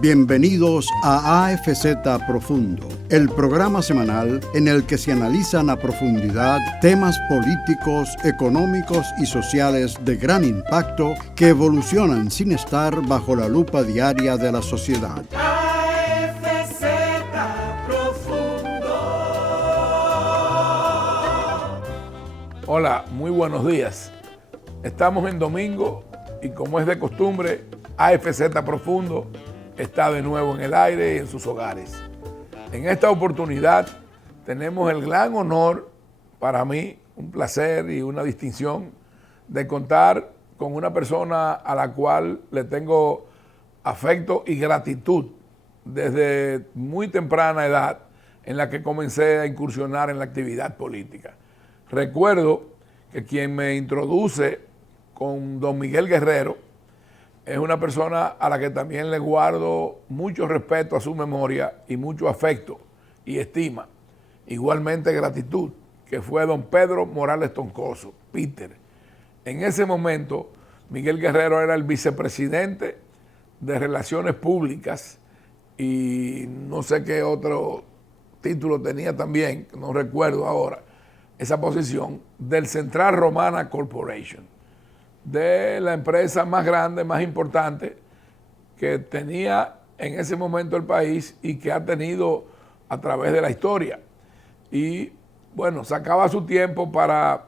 Bienvenidos a AFZ Profundo, el programa semanal en el que se analizan a profundidad temas políticos, económicos y sociales de gran impacto que evolucionan sin estar bajo la lupa diaria de la sociedad. AFZ Profundo. Hola, muy buenos días. Estamos en domingo y como es de costumbre, AFZ Profundo está de nuevo en el aire y en sus hogares. En esta oportunidad tenemos el gran honor, para mí, un placer y una distinción, de contar con una persona a la cual le tengo afecto y gratitud desde muy temprana edad en la que comencé a incursionar en la actividad política. Recuerdo que quien me introduce con don Miguel Guerrero es una persona a la que también le guardo mucho respeto a su memoria y mucho afecto y estima. Igualmente gratitud, que fue don Pedro Morales Troncoso, Peter. En ese momento, Miguel Guerrero era el vicepresidente de Relaciones Públicas y no sé qué otro título tenía también, no recuerdo ahora, esa posición, del Central Romana Corporation, de la empresa más grande, más importante que tenía en ese momento el país y que ha tenido a través de la historia. Y bueno, sacaba su tiempo para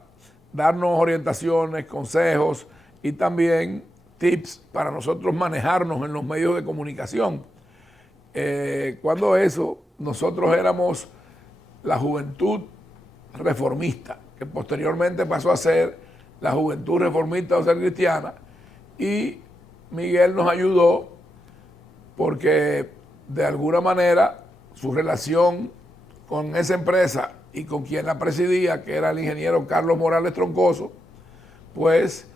darnos orientaciones, consejos y también tips para nosotros manejarnos en los medios de comunicación. Cuando nosotros éramos la Juventud Reformista, que posteriormente pasó a ser la Juventud Reformista o Social Cristiana, y Miguel nos ayudó porque de alguna manera su relación con esa empresa y con quien la presidía, que era el ingeniero Carlos Morales Troncoso, pues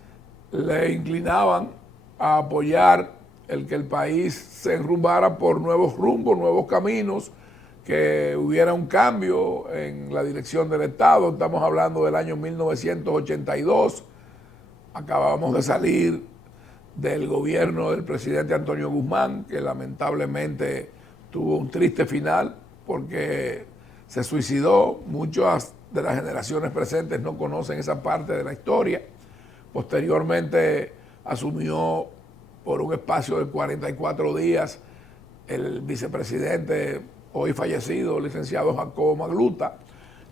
le inclinaban a apoyar el que el país se enrumbara por nuevos rumbos, nuevos caminos, que hubiera un cambio en la dirección del Estado. Estamos hablando del año 1982, acabamos de salir del gobierno del presidente Antonio Guzmán, que lamentablemente tuvo un triste final porque se suicidó. Muchas de las generaciones presentes no conocen esa parte de la historia. Posteriormente asumió por un espacio de 44 días el vicepresidente hoy fallecido, licenciado Jacobo Magluta,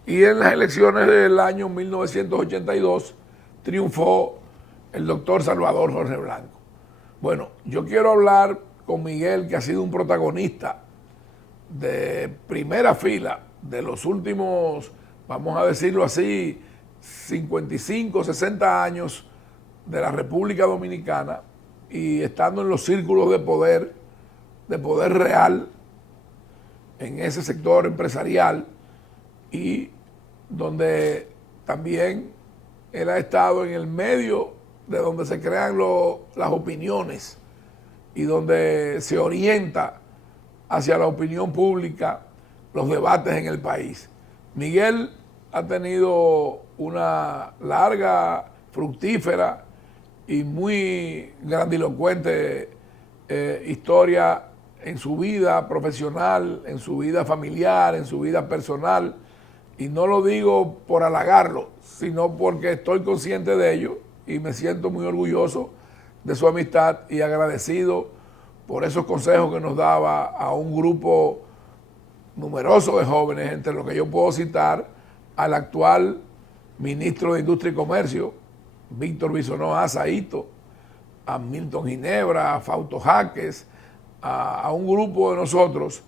y en las elecciones del año 1982 triunfó el doctor Salvador Jorge Blanco. Bueno, yo quiero hablar con Miguel, que ha sido un protagonista de primera fila de los últimos, vamos a decirlo así, 55, 60 años de la República Dominicana, y estando en los círculos de poder real, en ese sector empresarial, y donde también él ha estado en el medio de donde se crean las opiniones y donde se orienta hacia la opinión pública los debates en el país. Miguel ha tenido una larga, fructífera y muy grandilocuente historia en su vida profesional, en su vida familiar, en su vida personal, y no lo digo por halagarlo, sino porque estoy consciente de ello y me siento muy orgulloso de su amistad y agradecido por esos consejos que nos daba a un grupo numeroso de jóvenes, entre los que yo puedo citar al actual ministro de Industria y Comercio, Víctor Bisonó Azaíto, a Milton Ginebra, a Fausto Jaques, a un grupo de nosotros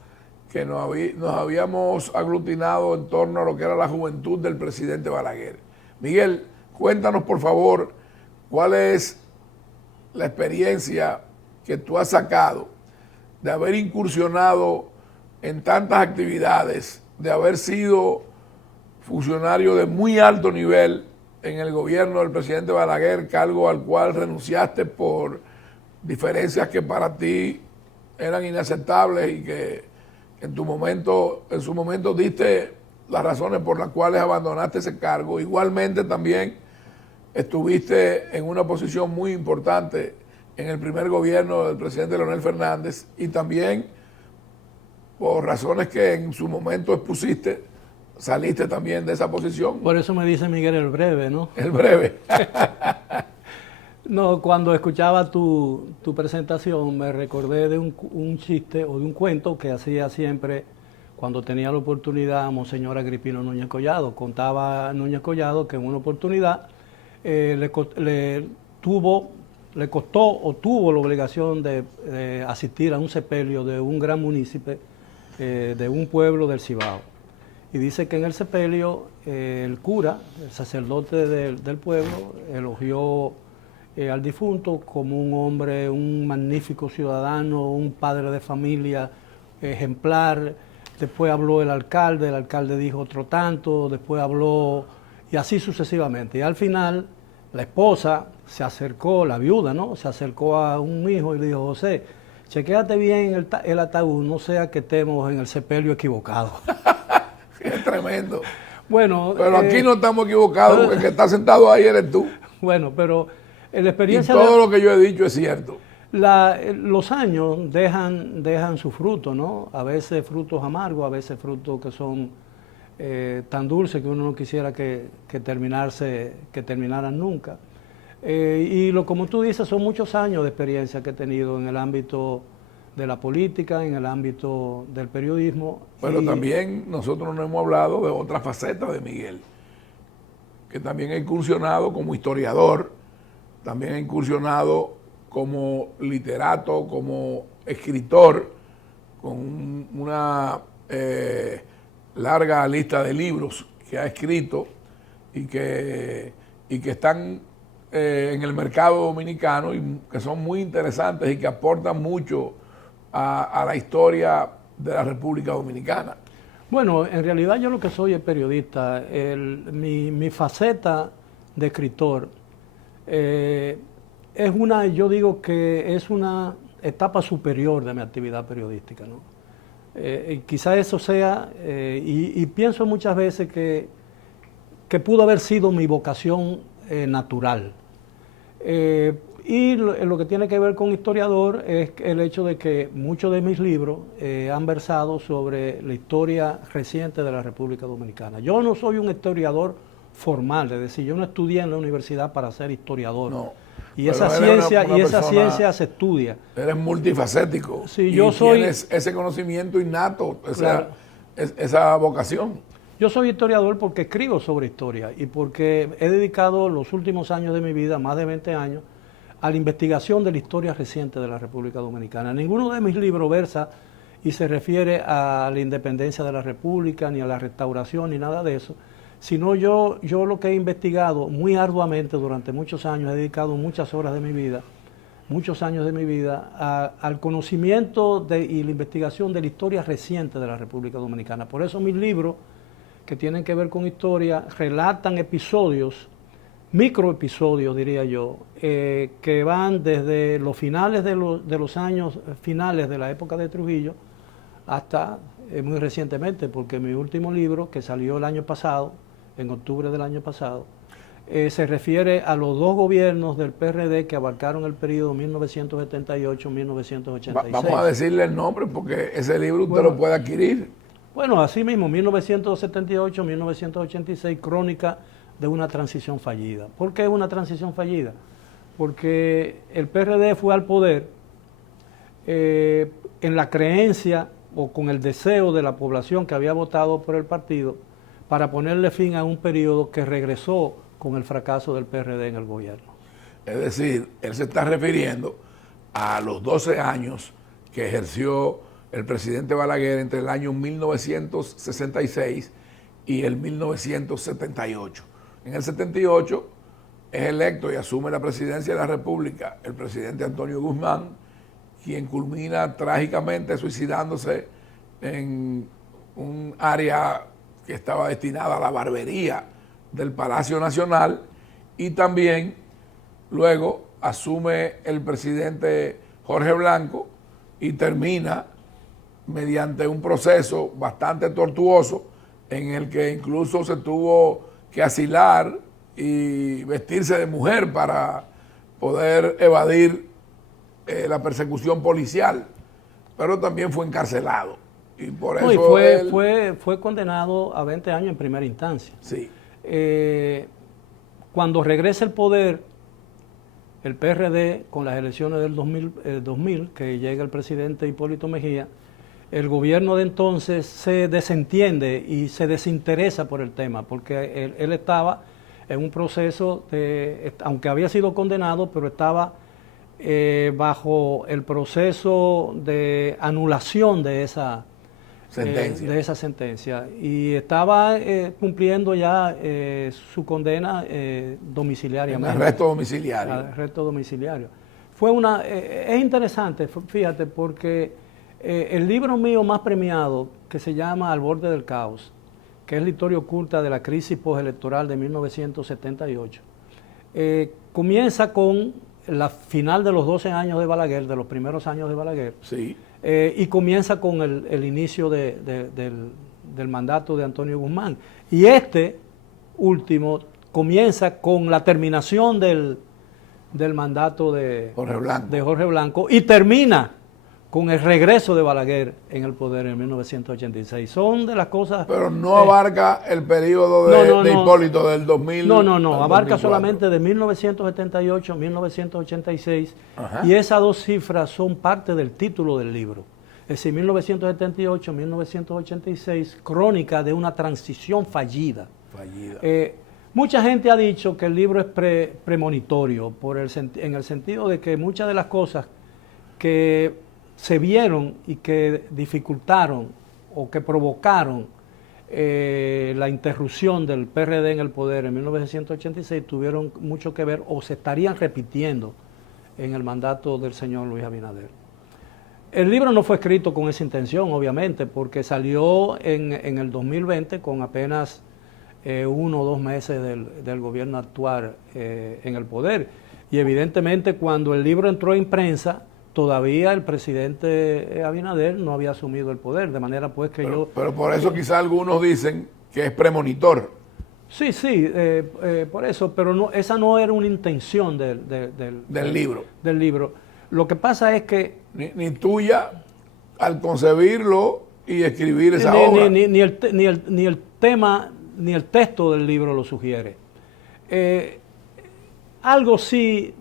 que nos habíamos aglutinado en torno a lo que era la juventud del presidente Balaguer. Miguel, cuéntanos por favor cuál es la experiencia que tú has sacado de haber incursionado en tantas actividades, de haber sido funcionario de muy alto nivel en el gobierno del presidente Balaguer, cargo al cual renunciaste por diferencias que para ti eran inaceptables y que en su momento diste las razones por las cuales abandonaste ese cargo. Igualmente también estuviste en una posición muy importante en el primer gobierno del presidente Leonel Fernández y también por razones que en su momento expusiste, saliste también de esa posición. Por eso me dice Miguel el breve, ¿no? El breve. No, cuando escuchaba tu presentación me recordé de un chiste o de un cuento que hacía siempre cuando tenía la oportunidad Monseñor Agripino Núñez Collado. Contaba Núñez Collado que en una oportunidad le costó o tuvo la obligación de asistir a un sepelio de un gran munícipe de un pueblo del Cibao. Y dice que en el sepelio el cura, el sacerdote del pueblo, elogió al difunto como un hombre, un magnífico ciudadano, un padre de familia ejemplar. Después habló el alcalde dijo otro tanto, después habló, y así sucesivamente. Y al final la esposa se acercó, la viuda, ¿no? Se acercó a un hijo y le dijo: José, chequéate bien el ataúd, no sea que estemos en el sepelio equivocado. Es tremendo. Bueno, pero aquí no estamos equivocados, porque el que está sentado ahí eres tú. Bueno, pero la experiencia... Y todo lo que yo he dicho es cierto. Los años dejan su fruto, ¿no? A veces frutos amargos, a veces frutos que son tan dulces que uno no quisiera que terminaran nunca. Como tú dices, son muchos años de experiencia que he tenido en el ámbito de la política, en el ámbito del periodismo. Pero también nosotros no hemos hablado de otra faceta de Miguel, que también ha incursionado como historiador, también ha incursionado como literato, como escritor, con una larga lista de libros que ha escrito y que están en el mercado dominicano y que son muy interesantes y que aportan mucho a la historia de la República Dominicana. Bueno, en realidad yo lo que soy es periodista. Mi faceta de escritor yo digo que es una etapa superior de mi actividad periodística, ¿no? Quizá eso sea, y pienso muchas veces que pudo haber sido mi vocación natural. Y lo que tiene que ver con historiador es el hecho de que muchos de mis libros han versado sobre la historia reciente de la República Dominicana. Yo no soy un historiador formal, es decir, yo no estudié en la universidad para ser historiador. No, y esa ciencia se estudia. Eres multifacético. Sí, yo soy, tienes ese conocimiento innato, claro, esa vocación. Yo soy historiador porque escribo sobre historia y porque he dedicado los últimos años de mi vida, más de 20 años, a la investigación de la historia reciente de la República Dominicana. Ninguno de mis libros versa y se refiere a la independencia de la República, ni a la restauración, ni nada de eso, sino yo lo que he investigado muy arduamente durante muchos años, he dedicado muchas horas de mi vida, muchos años de mi vida, al conocimiento y la investigación de la historia reciente de la República Dominicana. Por eso mis libros, que tienen que ver con historia, relatan episodios, microepisodios diría yo, que van desde los finales de los años finales de la época de Trujillo hasta muy recientemente, porque mi último libro, que salió el año pasado, en octubre del año pasado, se refiere a los dos gobiernos del PRD que abarcaron el periodo 1978-1986. Vamos a decirle el nombre porque ese libro usted lo puede adquirir. Bueno, así mismo, 1978-1986, crónica de una transición fallida. ¿Por qué una transición fallida? Porque el PRD fue al poder en la creencia o con el deseo de la población que había votado por el partido para ponerle fin a un periodo que regresó con el fracaso del PRD en el gobierno. Es decir, él se está refiriendo a los 12 años que ejerció el presidente Balaguer entre el año 1966 y el 1978. En el 78 es electo y asume la presidencia de la República el presidente Antonio Guzmán, quien culmina trágicamente suicidándose en un área que estaba destinada a la barbería del Palacio Nacional, y también luego asume el presidente Jorge Blanco y termina mediante un proceso bastante tortuoso en el que incluso se tuvo que asilar y vestirse de mujer para poder evadir la persecución policial, pero también fue encarcelado. Y por No, eso y fue condenado a 20 años en primera instancia. Sí. Cuando regresa el poder, el PRD, con las elecciones del 2000, que llega el presidente Hipólito Mejía, el gobierno de entonces se desentiende y se desinteresa por el tema, porque él estaba en un proceso aunque había sido condenado, pero estaba bajo el proceso de anulación de esa sentencia y estaba cumpliendo ya su condena domiciliariamente. En arresto domiciliario. Arresto domiciliario. Es interesante, fíjate, porque el libro mío más premiado, que se llama Al borde del caos, que es la historia oculta de la crisis postelectoral de 1978, comienza con la final de los 12 años de Balaguer, de los primeros años de Balaguer, sí. Y comienza con el inicio del mandato de Antonio Guzmán. Y este último comienza con la terminación del mandato de Jorge Blanco y termina con el regreso de Balaguer en el poder en 1986. Son de las cosas... Pero no abarca el periodo de Hipólito del 2000. No, abarca 2004. Solamente de 1978 a 1986. Ajá. Y esas dos cifras son parte del título del libro. Es decir, 1978 a 1986, crónica de una transición fallida. Mucha gente ha dicho que el libro es premonitorio, en el sentido de que muchas de las cosas que se vieron y que dificultaron o que provocaron la interrupción del PRD en el poder en 1986 tuvieron mucho que ver o se estarían repitiendo en el mandato del señor Luis Abinader. El libro no fue escrito con esa intención, obviamente, porque salió en el 2020 con apenas 1 o 2 meses del gobierno actual en el poder. Y evidentemente cuando el libro entró en prensa, todavía el presidente Abinader no había asumido el poder, de manera pues que Pero por eso quizá algunos dicen que es premonitor. Sí, por eso, pero esa no era una intención del libro. Del libro. Lo que pasa es que... Ni tuya al concebirlo y escribir esa obra. Ni el tema, ni el texto del libro lo sugiere. Algo sí...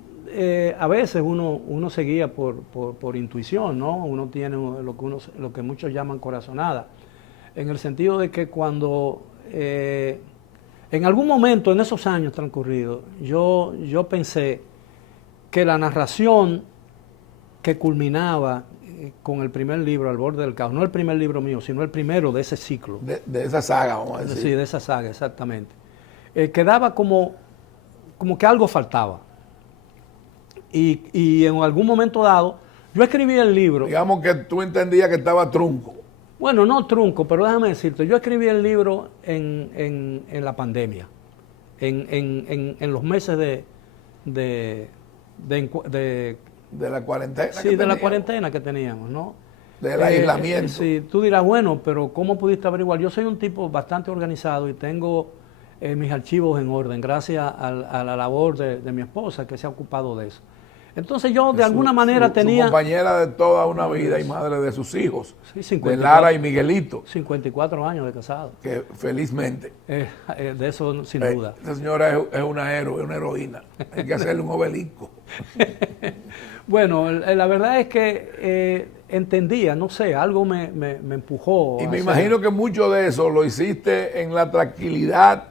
a veces uno se guía por intuición, ¿no? Uno tiene lo que muchos llaman corazonada, en el sentido de que cuando en algún momento en esos años transcurridos yo pensé que la narración que culminaba con el primer libro, Al borde del caos, no el primer libro mío, sino el primero de ese ciclo. De esa saga, vamos a decir. Sí, de esa saga, exactamente. Quedaba como que algo faltaba. Y en algún momento dado, yo escribí el libro. Digamos que tú entendías que estaba trunco. Bueno, no trunco, pero déjame decirte, yo escribí el libro en la pandemia, en los meses de la cuarentena. Sí, de la cuarentena que teníamos, ¿no? Del aislamiento. Sí, tú dirás, bueno, pero ¿cómo pudiste averiguar? Yo soy un tipo bastante organizado y tengo mis archivos en orden, gracias a la labor de mi esposa que se ha ocupado de eso. Entonces yo de alguna manera tenía... Su compañera de toda una vida y madre de sus hijos, sí, 54, de Lara y Miguelito. 54 años de casado. Que felizmente. De eso sin duda. Esa señora es una héroe, es una heroína. Hay que hacerle un obelisco. Bueno, la verdad es que entendía, no sé, algo me empujó. Y me imagino que mucho de eso lo hiciste en la tranquilidad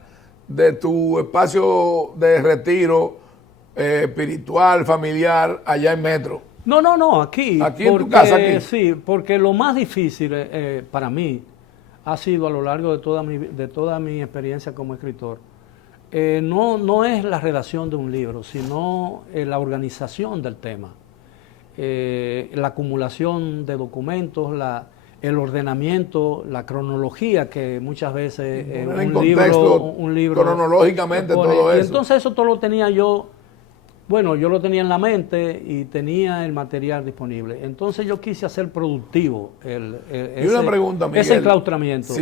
de tu espacio de retiro espiritual, familiar, allá en Metro. No, aquí. Aquí en tu casa, aquí. Sí, porque lo más difícil para mí ha sido a lo largo de toda mi experiencia como escritor, no es la redacción de un libro, sino la organización del tema, la acumulación de documentos, el ordenamiento, la cronología que muchas veces un libro cronológicamente todo eso. Entonces eso todo lo tenía yo. Bueno, yo lo tenía en la mente y tenía el material disponible. Entonces yo quise hacer productivo una pregunta, Miguel, ese enclaustramiento.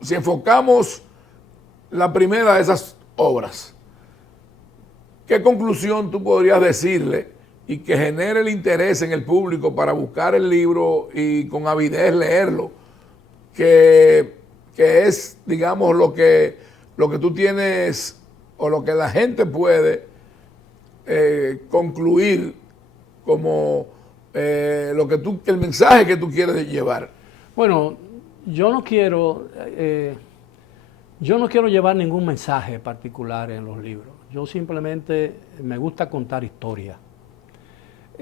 Si enfocamos la primera de esas obras, ¿qué conclusión tú podrías decirle y que genere el interés en el público para buscar el libro y con avidez leerlo, que es, digamos, lo que tú tienes o lo que la gente puede concluir como el mensaje que tú quieres llevar. Bueno, yo no quiero llevar ningún mensaje particular en los libros. Yo simplemente me gusta contar historias.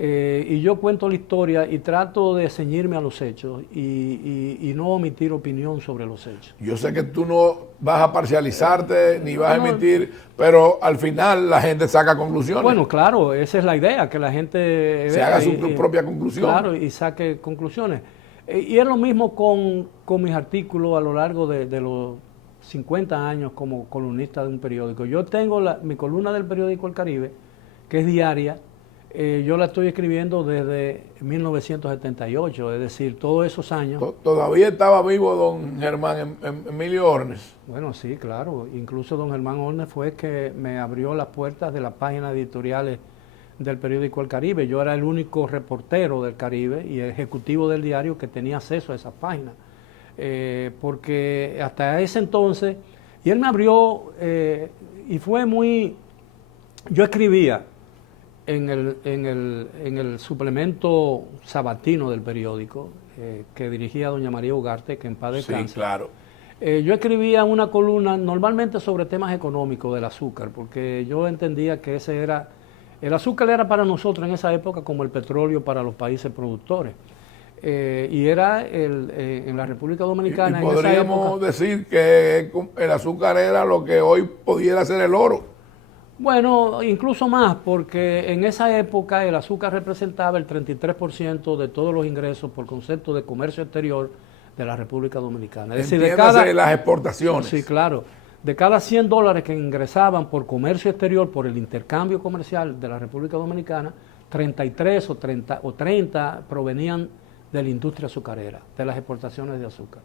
Y yo cuento la historia y trato de ceñirme a los hechos y no omitir opinión sobre los hechos. Yo sé que tú no vas a parcializarte ni vas a emitir, pero al final la gente saca conclusiones. Bueno, claro, esa es la idea, que la gente se haga su propia conclusión. Claro, y saque conclusiones. Y es lo mismo con mis artículos a lo largo de los 50 años como columnista de un periódico. Yo tengo mi columna del periódico El Caribe, que es diaria. Yo la estoy escribiendo desde 1978, es decir, todos esos años. ¿Todavía estaba vivo don Germán Emilio Ornes? Bueno, sí, claro. Incluso don Germán Ornes fue que me abrió las puertas de las páginas editoriales del periódico El Caribe. Yo era el único reportero del Caribe y ejecutivo del diario que tenía acceso a esas páginas. Porque hasta ese entonces, y él me abrió, y fue muy... Yo escribía en el suplemento sabatino del periódico, que dirigía doña María Ugarte, que en paz descanse. Sí, claro. Yo escribía una columna normalmente sobre temas económicos del azúcar, porque yo entendía que el azúcar era para nosotros en esa época como el petróleo para los países productores. Y era en la República Dominicana. Y podríamos decir que el azúcar era lo que hoy pudiera ser el oro. Bueno, incluso más, porque en esa época el azúcar representaba el 33% de todos los ingresos por concepto de comercio exterior de la República Dominicana. Es decir, de las exportaciones. Sí, claro. De cada $100 que ingresaban por comercio exterior, por el intercambio comercial de la República Dominicana, 33 o 30 provenían de la industria azucarera, de las exportaciones de azúcar.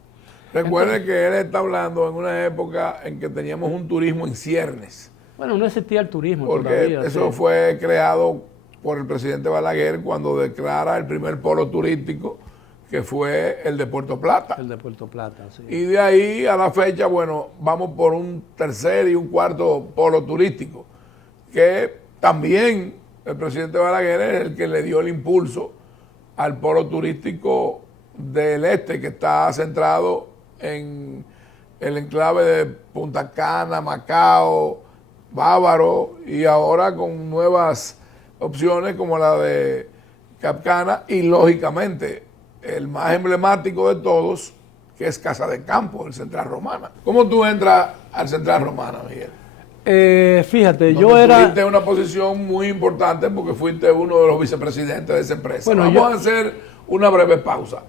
Recuerde que él está hablando en una época en que teníamos un turismo en ciernes. Bueno, no existía el turismo porque todavía. Eso sí. Fue creado por el presidente Balaguer cuando declara el primer polo turístico, que fue el de Puerto Plata. El de Puerto Plata, sí. Y de ahí a la fecha, bueno, vamos por un tercer y un cuarto polo turístico, que también el presidente Balaguer es el que le dio el impulso al polo turístico del este, que está centrado en el enclave de Punta Cana, Macao, Bávaro, y ahora con nuevas opciones como la de Cap Cana y lógicamente el más emblemático de todos, que es Casa de Campo, el Central Romana. ¿Cómo tú entras al Central Romana, Miguel? Fíjate, Donde yo era... Fuiste en una posición muy importante porque fuiste uno de los vicepresidentes de esa empresa. Bueno, vamos a hacer una breve pausa.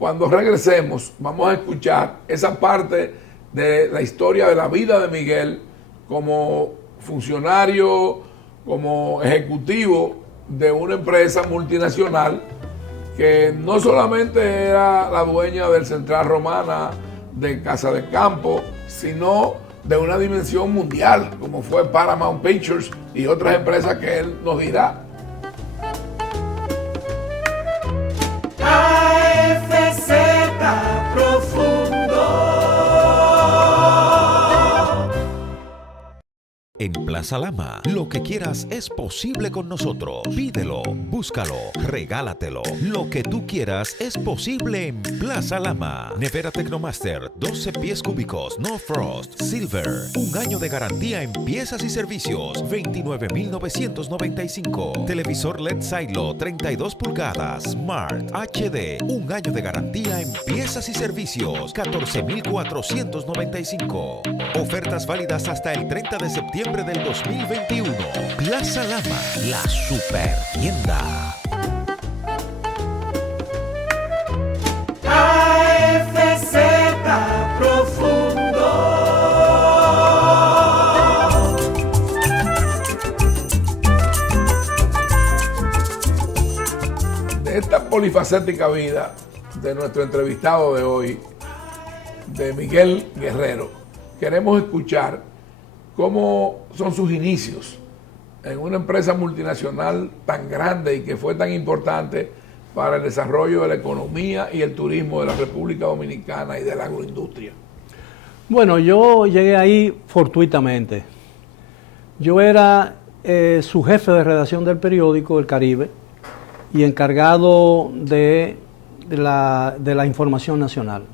Cuando regresemos, vamos a escuchar esa parte de la historia de la vida de Miguel como funcionario, como ejecutivo de una empresa multinacional que no solamente era la dueña del Central Romana, de Casa de Campo, sino de una dimensión mundial, como fue Paramount Pictures y otras empresas que él nos dirá. AFZ Profundo. En Plaza Lama, lo que quieras es posible con nosotros. Pídelo, búscalo, regálatelo. Lo que tú quieras es posible en Plaza Lama. Nevera Tecnomaster, 12 pies cúbicos, no frost, silver. Un año de garantía en piezas y servicios, 29,995. Televisor LED Silo, 32 pulgadas, Smart HD. Un año de garantía en piezas y servicios, 14,495. Ofertas válidas hasta el 30 de septiembre del 2021. Plaza Lama, la super tienda. AFZ Profundo. De esta polifacética vida de nuestro entrevistado de hoy, de Miguel Guerrero, queremos escuchar cómo son sus inicios en una empresa multinacional tan grande y que fue tan importante para el desarrollo de la economía y el turismo de la República Dominicana y de la agroindustria? Bueno, yo llegué ahí fortuitamente. Yo era su jefe de redacción del periódico El Caribe y encargado de la información nacional.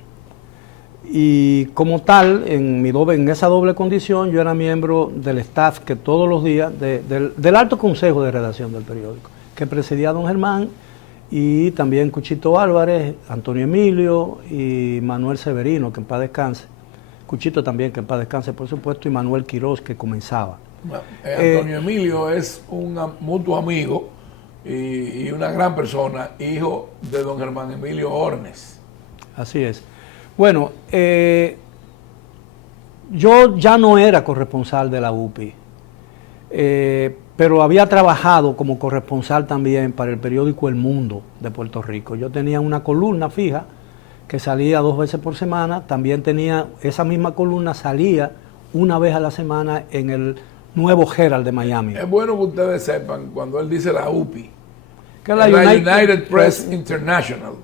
Y como tal, en esa doble condición, yo era miembro del staff que todos los días, del alto consejo de redacción del periódico, que presidía don Germán, y también Cuchito Álvarez, Antonio Emilio y Manuel Severino, que en paz descanse. Cuchito también, que en paz descanse, por supuesto, y Manuel Quirós, que comenzaba. Antonio Emilio es un mutuo amigo y una gran persona, hijo de don Germán Emilio Ornes. Así es. Bueno, yo ya no era corresponsal de la UPI, pero había trabajado como corresponsal también para el periódico El Mundo de Puerto Rico. Yo tenía una columna fija que salía 2 veces por semana, también tenía, esa misma columna salía una vez a la semana en el Nuevo Herald de Miami. Es bueno que ustedes sepan, cuando él dice la UPI, que es la United Press International,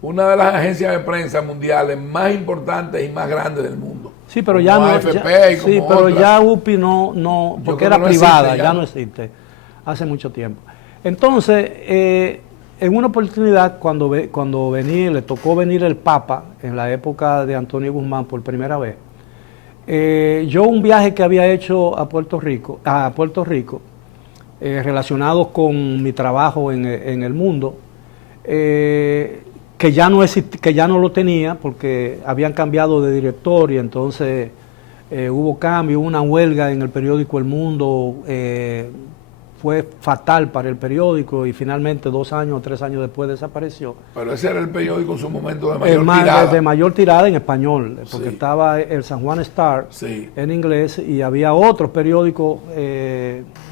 una de las agencias de prensa mundiales más importantes y más grandes del mundo. Sí, pero ya no, AFP pero ya UPI no porque era privada, ya no existe, hace mucho tiempo. Entonces, en una oportunidad, cuando le tocó venir el Papa, en la época de Antonio Guzmán por primera vez, yo un viaje que había hecho a Puerto Rico, relacionado con mi trabajo en El Mundo, que ya no lo tenía porque habían cambiado de director y entonces hubo cambio, una huelga en el periódico El Mundo, fue fatal para el periódico y finalmente 2 años o 3 años después desapareció. Pero ese era el periódico en su momento de mayor tirada. De mayor tirada en español, porque estaba el San Juan Star en inglés y había otros periódicos,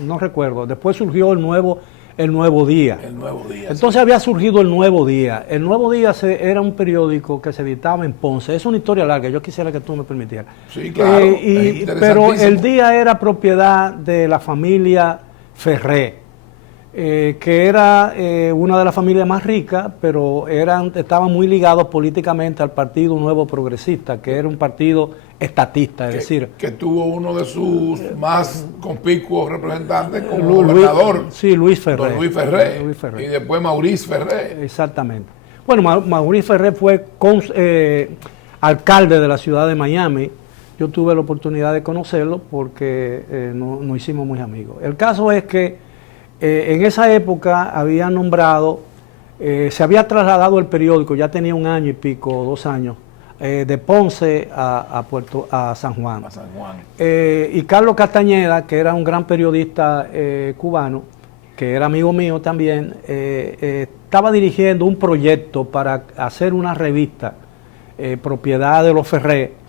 no recuerdo. Después surgió el Nuevo Día. El Nuevo Día. Entonces había surgido el Nuevo Día. El Nuevo Día era un periódico que se editaba en Ponce. Es una historia larga, yo quisiera que tú me permitieras. Sí, claro. Pero el Día era propiedad de la familia Ferré, que era una de las familias más ricas, pero estaban muy ligados políticamente al Partido Nuevo Progresista, que era un partido estatista, es decir... Que tuvo uno de sus más conspicuos representantes como gobernador. Luis Ferré. Don Luis Ferré. Y después Maurice Ferré. Exactamente. Bueno, Maurice Ferré fue alcalde de la ciudad de Miami. Yo tuve la oportunidad de conocerlo porque nos hicimos muy amigos. El caso es que en esa época habían nombrado, se había trasladado el periódico, ya tenía 1 año y pico, 2 años, de Ponce a San Juan. Y Carlos Castañeda, que era un gran periodista cubano, que era amigo mío también, estaba dirigiendo un proyecto para hacer una revista propiedad de los Ferré,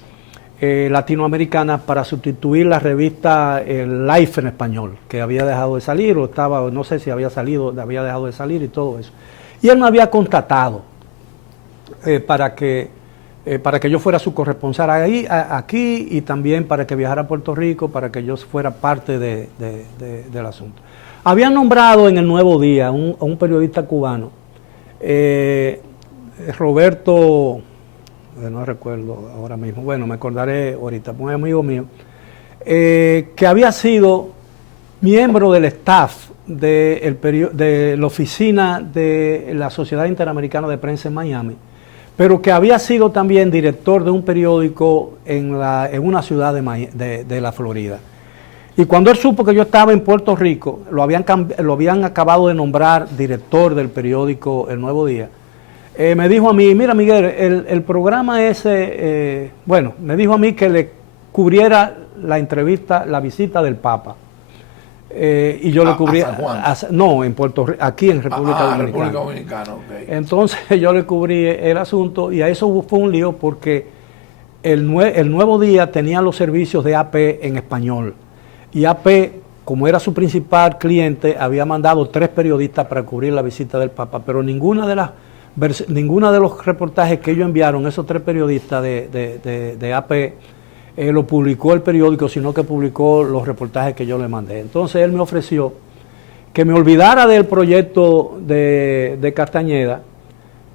latinoamericana, para sustituir la revista Life en español, que había dejado de salir, no sé si había dejado de salir y todo eso. Y él me había contratado para que yo fuera su corresponsal aquí y también para que viajara a Puerto Rico, para que yo fuera parte del asunto. Habían nombrado en el Nuevo Día a un periodista cubano, Roberto... no recuerdo ahora mismo, bueno, me acordaré ahorita, muy amigo mío, que había sido miembro del staff de la oficina de la Sociedad Interamericana de Prensa en Miami, pero que había sido también director de un periódico en una ciudad de la Florida. Y cuando él supo que yo estaba en Puerto Rico, lo habían acabado de nombrar director del periódico El Nuevo Día. Me dijo a mí, mira Miguel, el programa ese, me dijo a mí que le cubriera la entrevista, la visita del Papa. Y yo le cubrí, no, en Puerto Rico, aquí en República Dominicana. Okay. Entonces yo le cubrí el asunto y a eso fue un lío porque el Nuevo Día tenía los servicios de AP en español. Y AP, como era su principal cliente, había mandado 3 periodistas para cubrir la visita del Papa, pero ninguno de los reportajes que ellos enviaron, esos 3 periodistas de AP, lo publicó el periódico, sino que publicó los reportajes que yo le mandé. Entonces él me ofreció que me olvidara del proyecto de Castañeda,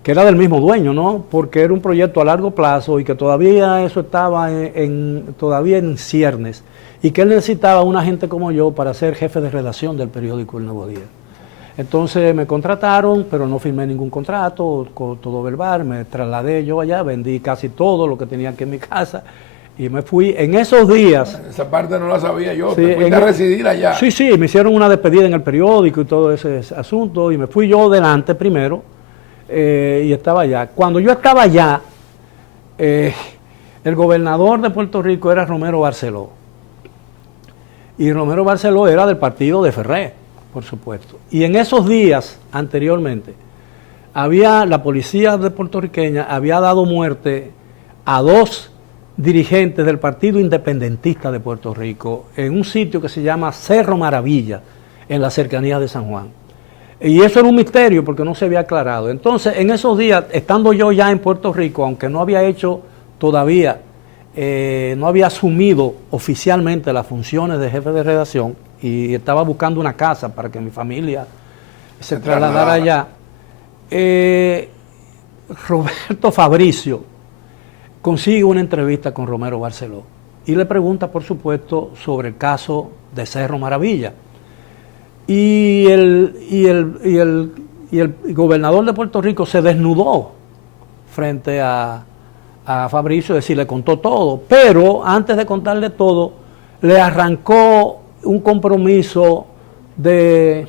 que era del mismo dueño, ¿no? Porque era un proyecto a largo plazo y que todavía eso estaba todavía en ciernes, y que él necesitaba una gente como yo para ser jefe de redacción del periódico El Nuevo Día. Entonces me contrataron, pero no firmé ningún contrato, todo verbal, me trasladé yo allá, vendí casi todo lo que tenía aquí en mi casa y me fui. En esos días... Esa parte no la sabía yo, sí, te fuiste a residir allá. Sí, sí, me hicieron una despedida en el periódico y todo ese asunto, y me fui yo delante primero y estaba allá. Cuando yo estaba allá, el gobernador de Puerto Rico era Romero Barceló. Y Romero Barceló era del partido de Ferré, por supuesto. Y en esos días, anteriormente, la policía de puertorriqueña había dado muerte a 2 dirigentes del Partido Independentista de Puerto Rico en un sitio que se llama Cerro Maravilla, en las cercanías de San Juan. Y eso era un misterio porque no se había aclarado. Entonces, en esos días, estando yo ya en Puerto Rico, aunque no había hecho todavía, no había asumido oficialmente las funciones de jefe de redacción, y estaba buscando una casa para que mi familia se trasladara allá, Roberto Fabricio consigue una entrevista con Romero Barceló y le pregunta, por supuesto, sobre el caso de Cerro Maravilla. Y el gobernador de Puerto Rico se desnudó frente a Fabricio, es decir, le contó todo, pero antes de contarle todo, le arrancó un compromiso de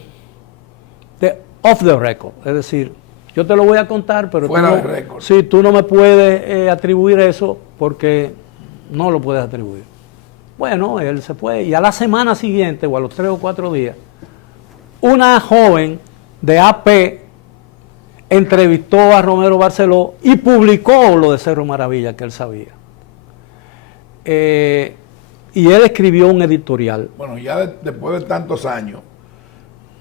off the record, es decir, yo te lo voy a contar, pero fuera de récord. Sí, tú no me puedes atribuir eso porque no lo puedes atribuir. Bueno, él se fue y a la semana siguiente o a los 3 o 4 días, una joven de AP entrevistó a Romero Barceló y publicó lo de Cerro Maravilla que él sabía. Y él escribió un editorial. Bueno, ya después de tantos años,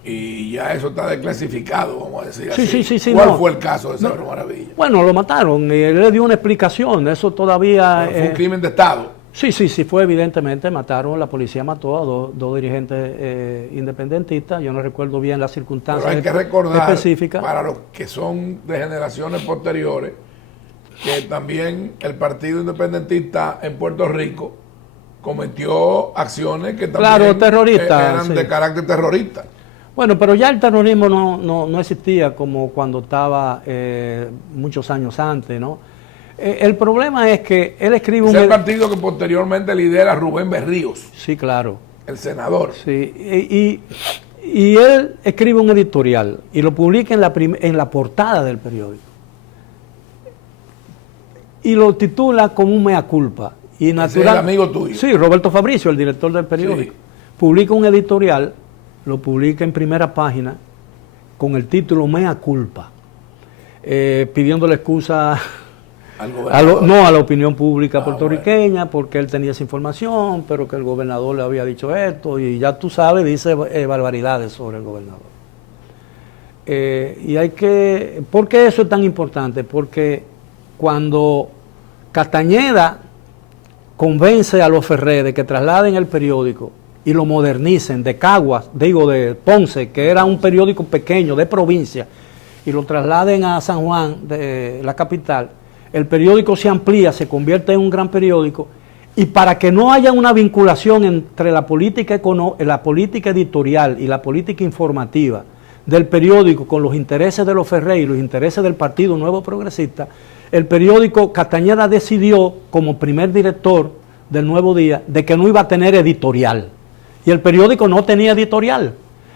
y ya eso está desclasificado, vamos a decir así. Sí, ¿Cuál fue el caso de Cerro Maravilla? Bueno, lo mataron y él le dio una explicación, eso todavía... Fue un crimen de Estado. Sí, fue evidentemente, mataron, la policía mató a dos dirigentes independentistas, yo no recuerdo bien las circunstancias específicas. Pero hay que recordar, específicas, para los que son de generaciones posteriores, que también el Partido Independentista en Puerto Rico cometió acciones que también eran de carácter terrorista. Bueno, pero ya el terrorismo no existía como cuando estaba muchos años antes, ¿no? El problema es que él escribe es el partido que posteriormente lidera Rubén Berríos. Sí, claro. El senador. Sí, y él escribe un editorial y lo publica en la portada del periódico. Y lo titula como un mea culpa. Y natural, ese es el amigo tuyo. Sí, Roberto Fabricio, el director del periódico. Sí. Publica un editorial, lo publica en primera página con el título Mea culpa, pidiéndole excusa a la opinión pública puertorriqueña, porque él tenía esa información, pero que el gobernador le había dicho esto, y ya tú sabes, dice barbaridades sobre el gobernador. ¿Por qué eso es tan importante? Porque cuando Castañeda convence a los Ferré de que trasladen el periódico y lo modernicen de Caguas, de Ponce, que era un periódico pequeño de provincia, y lo trasladen a San Juan, de la capital, el periódico se amplía, se convierte en un gran periódico, y para que no haya una vinculación entre la política editorial y la política informativa del periódico con los intereses de los Ferré y los intereses del Partido Nuevo Progresista, el periódico Castañeda decidió, como primer director del Nuevo Día, de que no iba a tener editorial. Y el periódico no tenía editorial.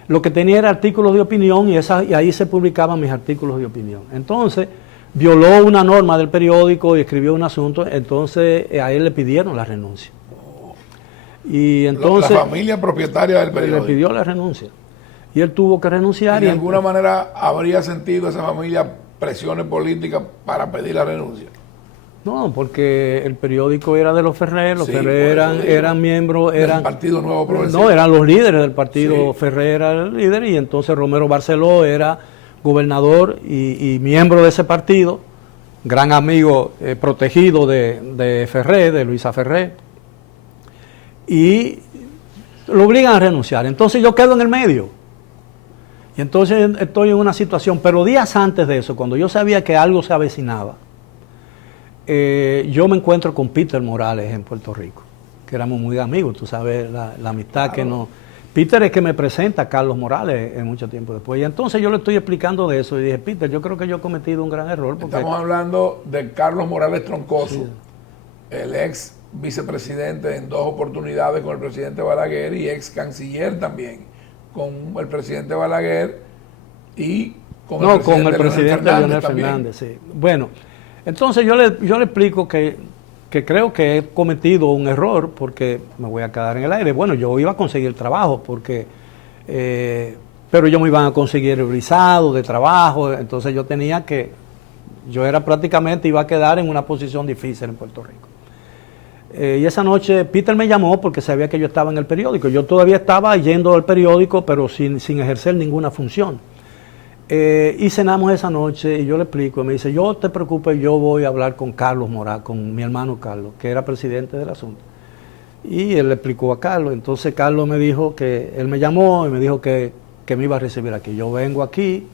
Lo que tenía era artículos de opinión y ahí se publicaban mis artículos de opinión. Entonces, violó una norma del periódico y escribió un asunto, entonces a él le pidieron la renuncia. Y entonces... La familia propietaria del periódico. Le pidió la renuncia. Y él tuvo que renunciar. ¿Y de alguna manera habría sentido esa familia presiones políticas para pedir la renuncia? No, porque el periódico era de los Ferré, los Ferré eran miembros... del Partido Nuevo Progresista. No, eran los líderes del partido, Ferré era el líder, y entonces Romero Barceló era gobernador y miembro de ese partido, gran amigo protegido de Ferré, de Luisa Ferré, y lo obligan a renunciar. Entonces yo quedo en el medio. Y entonces estoy en una situación, pero días antes de eso, cuando yo sabía que algo se avecinaba, yo me encuentro con Peter Morales en Puerto Rico, que éramos muy amigos, tú sabes, la amistad que no... Peter es que me presenta a Carlos Morales en mucho tiempo después. Y entonces yo le estoy explicando de eso y dije, Peter, yo creo que yo he cometido un gran error. Porque... Estamos hablando de Carlos Morales Troncoso, sí, el ex vicepresidente en 2 oportunidades con el presidente Balaguer y ex canciller también con el presidente Balaguer y con el presidente Leonel Fernández. Sí. Bueno, entonces yo le explico que creo que he cometido un error porque me voy a quedar en el aire. Bueno, yo iba a conseguir trabajo porque, pero ellos me iban a conseguir el visado de trabajo, entonces yo era prácticamente, iba a quedar en una posición difícil en Puerto Rico. Y esa noche Peter me llamó porque sabía que yo estaba en el periódico. Yo todavía estaba yendo al periódico, pero sin ejercer ninguna función. Y cenamos esa noche y yo le explico, me dice, yo te preocupes, yo voy a hablar con Carlos Morales, con mi hermano Carlos, que era presidente del asunto. Y él le explicó a Carlos, entonces Carlos me dijo que, él me llamó y me dijo que me iba a recibir aquí. Yo vengo aquí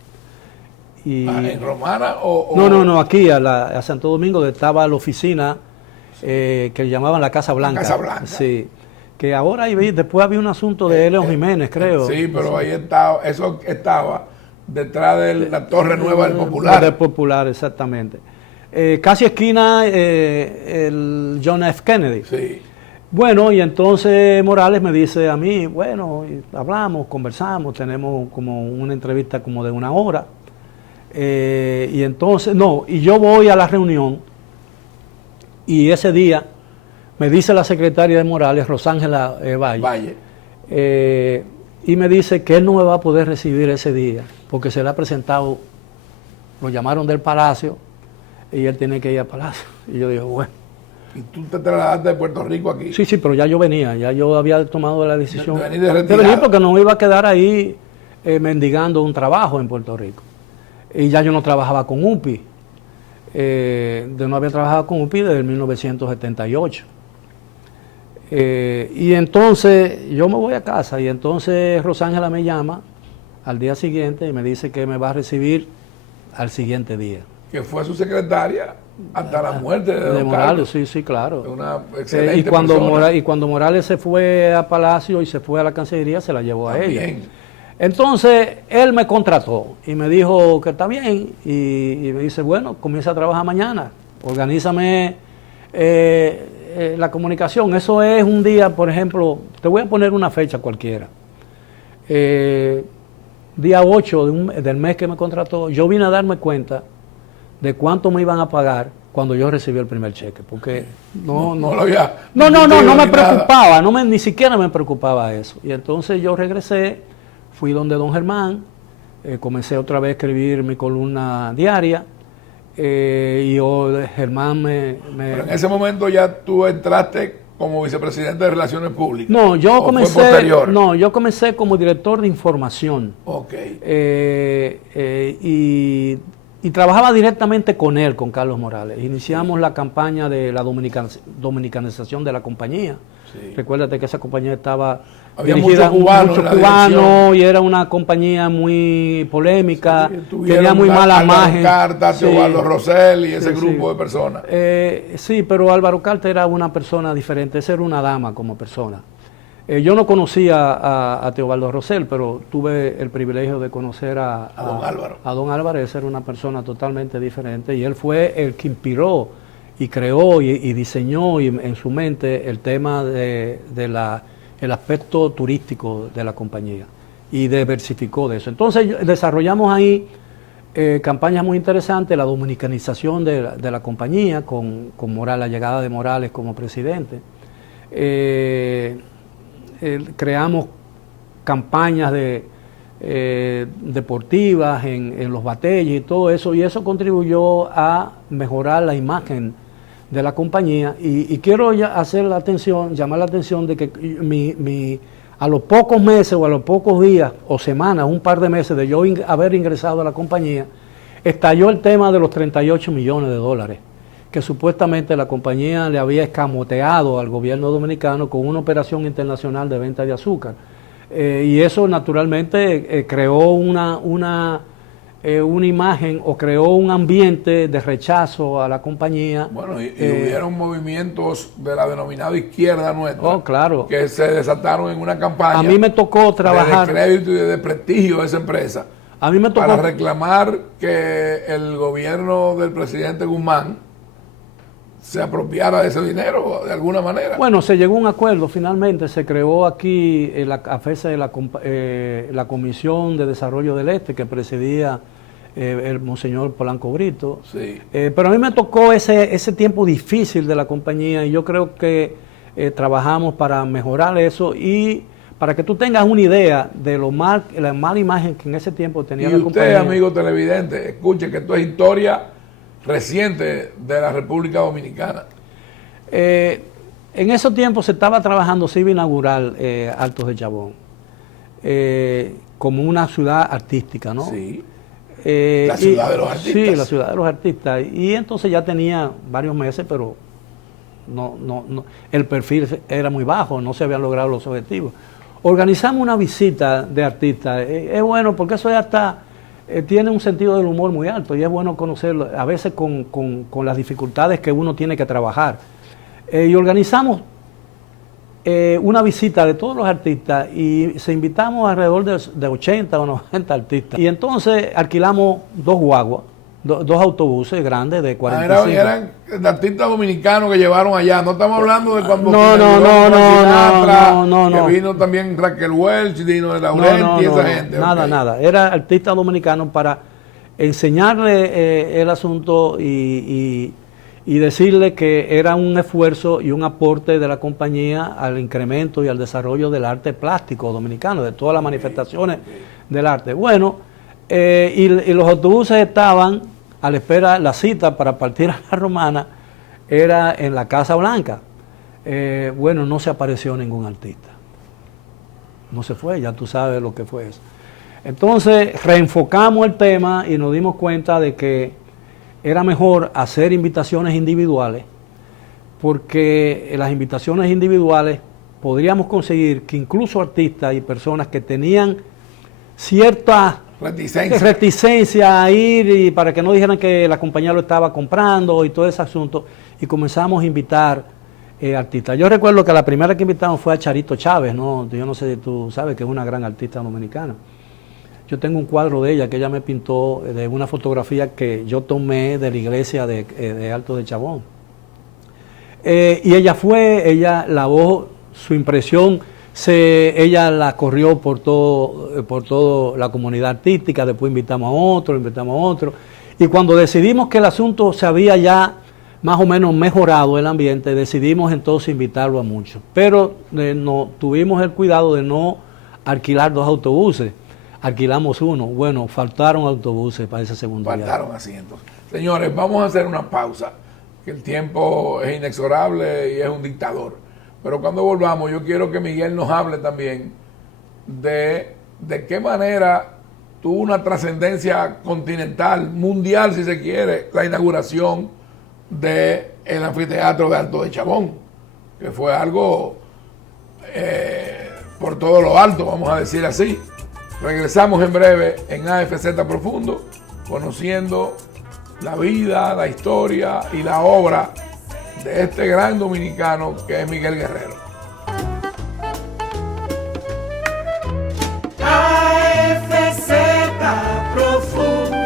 y... ¿En Romana o...? No, aquí a Santo Domingo, donde estaba la oficina que llamaban la Casa Blanca. La Casa Blanca. Sí. Que ahora, después había un asunto de León Jiménez, creo. Sí, pero ahí estaba, eso estaba... detrás de la Torre Nueva del Popular. Del Popular, exactamente. Casi esquina el John F. Kennedy. Sí. Bueno, y entonces Morales me dice a mí, bueno, hablamos, conversamos, tenemos como una entrevista como de 1 hora. Y entonces, y yo voy a la reunión y ese día me dice la secretaria de Morales, Rosángela Valle. Y me dice que él no me va a poder recibir ese día, porque se le ha presentado, lo llamaron del Palacio, y él tiene que ir al Palacio. Y yo digo, bueno. ¿Y tú te trasladaste de Puerto Rico aquí? Sí, pero ya yo venía, ya yo había tomado la decisión de venir porque no me iba a quedar ahí mendigando un trabajo en Puerto Rico. Y ya yo no trabajaba con UPI, no había trabajado con UPI desde 1978. Y entonces yo me voy a casa y entonces Rosángela me llama al día siguiente y me dice que me va a recibir al siguiente día. Que fue su secretaria hasta la muerte de don Morales. Sí, claro. Una excelente y cuando Morales se fue a Palacio y se fue a la Cancillería, se la llevó a ella. Entonces él me contrató y me dijo que está bien y me dice, bueno, comienza a trabajar mañana, organízame la comunicación. Eso es un día, por ejemplo, te voy a poner una fecha cualquiera. Día 8 del mes que me contrató, yo vine a darme cuenta de cuánto me iban a pagar cuando yo recibí el primer cheque, porque no me preocupaba, ni siquiera me preocupaba eso. Y entonces yo regresé, fui donde don Germán, comencé otra vez a escribir mi columna diaria. Y Germán Pero en ese momento ya tú entraste como vicepresidente de Relaciones Públicas. No, yo comencé como director de información. Okay. Y trabajaba directamente con él, con Carlos Morales. Iniciamos la campaña de la dominicanización de la compañía. Sí. Recuérdate que esa compañía estaba dirigida a muchos cubanos y era una compañía muy polémica, tenía muy mala imagen. Carta, Teobaldo Rosell y ese grupo de personas. Sí, pero Álvaro Carta era una persona diferente, esa era una dama como persona. Yo no conocía a Teobaldo Rosell, pero tuve el privilegio de conocer a don Álvaro. A don Álvaro, esa era una persona totalmente diferente y él fue el que inspiró y creó y diseñó en su mente el tema el aspecto turístico de la compañía y diversificó de eso. Entonces desarrollamos ahí campañas muy interesantes, la dominicanización de la compañía con Morales, la llegada de Morales como presidente. Creamos campañas deportivas en los batalles y todo eso, y eso contribuyó a mejorar la imagen de la compañía. Y quiero llamar la atención de que a los pocos meses o a los pocos días o semanas, un par de meses de yo haber ingresado a la compañía, estalló el tema de los $38 millones que supuestamente la compañía le había escamoteado al gobierno dominicano con una operación internacional de venta de azúcar. Y eso naturalmente creó una imagen o creó un ambiente de rechazo a la compañía. Bueno, y hubieron movimientos de la denominada izquierda nuestra, claro, que se desataron en una campaña. A mí me tocó trabajar de crédito y de prestigio de esa empresa. A mí me tocó para reclamar que el gobierno del presidente Guzmán se apropiara de ese dinero de alguna manera. Bueno, se llegó a un acuerdo, finalmente se creó aquí la Comisión de Desarrollo del Este que presidía el monseñor Polanco Brito. Sí. Pero a mí me tocó ese tiempo difícil de la compañía y yo creo que trabajamos para mejorar eso y para que tú tengas una idea de la mala imagen que en ese tiempo tenía la compañía. Y usted, amigo televidente, escuche que esto es historia reciente de la República Dominicana. En esos tiempos se estaba trabajando, se iba a inaugurar Altos de Chabón como una ciudad artística, ¿no? Sí. La ciudad de los artistas. Sí, la ciudad de los artistas. Y entonces ya tenía varios meses, pero no, el perfil era muy bajo, no se habían logrado los objetivos. Organizamos una visita de artistas. Es bueno porque eso ya está... tiene un sentido del humor muy alto y es bueno conocerlo, a veces con las dificultades que uno tiene que trabajar. Y organizamos una visita de todos los artistas y se invitamos alrededor de 80 o 90 artistas. Y entonces alquilamos dos guaguas, dos autobuses grandes de 45. Eran artistas dominicanos que llevaron allá. No estamos hablando de cuando no. Que vino también Raquel Welch, Dino de Laurenti y esa gente. Nada. Era artistas dominicanos para enseñarle el asunto y decirle que era un esfuerzo y un aporte de la compañía al incremento y al desarrollo del arte plástico dominicano, de todas las manifestaciones del arte. Bueno, y los autobuses estaban a la espera, la cita para partir a la Romana era en la Casa Blanca. Bueno, no se apareció ningún artista. No se fue, ya tú sabes lo que fue eso. Entonces reenfocamos el tema y nos dimos cuenta de que era mejor hacer invitaciones individuales, porque las invitaciones individuales podríamos conseguir que incluso artistas y personas que tenían cierta reticencia a ir y para que no dijeran que la compañía lo estaba comprando y todo ese asunto, y comenzamos a invitar artistas. Yo recuerdo que la primera que invitamos fue a Charito Chávez, ¿no? Yo no sé si tú sabes que es una gran artista dominicana. Yo tengo un cuadro de ella que ella me pintó de una fotografía que yo tomé de la iglesia de Alto de Chabón. Y ella lavó su impresión, ella la corrió por toda la comunidad artística, después invitamos a otro. Y cuando decidimos que el asunto se había ya más o menos mejorado el ambiente, decidimos entonces invitarlo a muchos. Pero no tuvimos el cuidado de no alquilar dos autobuses. Alquilamos uno. Bueno, faltaron autobuses para ese segundo día. Faltaron asientos. Señores, vamos a hacer una pausa, que el tiempo es inexorable y es un dictador. Pero cuando volvamos, yo quiero que Miguel nos hable también de qué manera tuvo una trascendencia continental, mundial si se quiere, la inauguración del anfiteatro de Alto de Chabón, que fue algo por todo lo alto, vamos a decir así. Regresamos en breve en AFZ Profundo, conociendo la vida, la historia y la obra de este gran dominicano que es Miguel Guerrero. AFZ Profundo.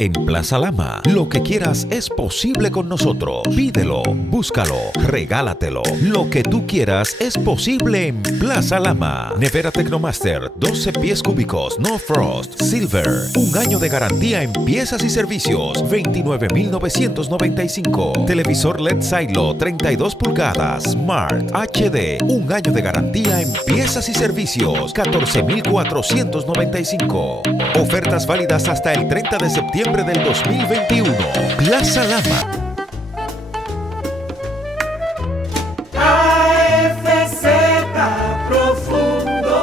En Plaza Lama, lo que quieras es posible con nosotros. Pídelo, búscalo, regálatelo. Lo que tú quieras es posible en Plaza Lama. Nevera Tecnomaster, 12 pies cúbicos, no frost, silver. Un año de garantía en piezas y servicios, 29,995. Televisor LED Silo, 32 pulgadas, Smart HD. Un año de garantía en piezas y servicios, 14,495. Ofertas válidas hasta el 30 de septiembre del 2021. Plaza Lama. AFZ Profundo.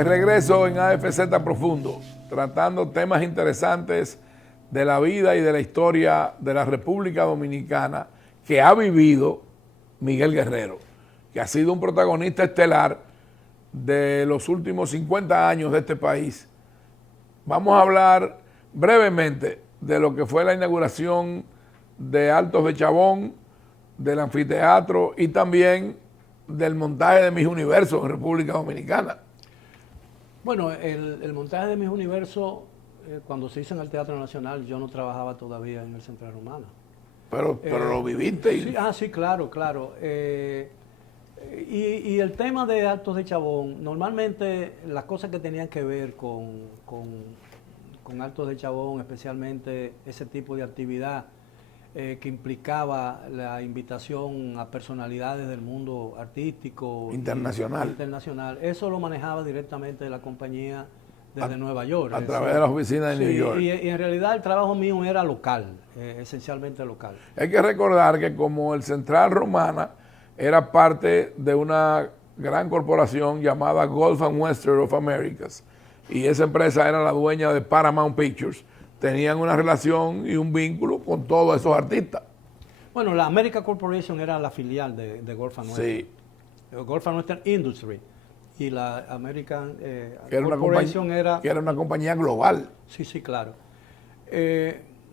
De regreso en AFZ Profundo, tratando temas interesantes de la vida y de la historia de la República Dominicana que ha vivido Miguel Guerrero, que ha sido un protagonista estelar de los últimos 50 años de este país. Vamos a hablar brevemente de lo que fue la inauguración de Altos de Chabón, del anfiteatro y también del montaje de Miss Universo en República Dominicana. Bueno, el montaje de Miss Universo, cuando se hizo en el Teatro Nacional, yo no trabajaba todavía en el Central Romana. Pero lo viviste. Sí, sí, claro. Y el tema de Altos de Chabón, normalmente las cosas que tenían que ver con Altos de Chabón, especialmente ese tipo de actividad que implicaba la invitación a personalidades del mundo artístico internacional, eso lo manejaba directamente la compañía desde Nueva York. A través de las oficinas de New York. Y en realidad el trabajo mío era local, esencialmente local. Hay que recordar que como el Central Romana era parte de una gran corporación llamada Gulf and Western of Americas, y esa empresa era la dueña de Paramount Pictures, tenían una relación y un vínculo con todos esos artistas. Bueno, la America Corporation era la filial de Gulf and Western. Sí. Gulf and Western Industry. Y la American Corporation era una compañía global. Sí, claro.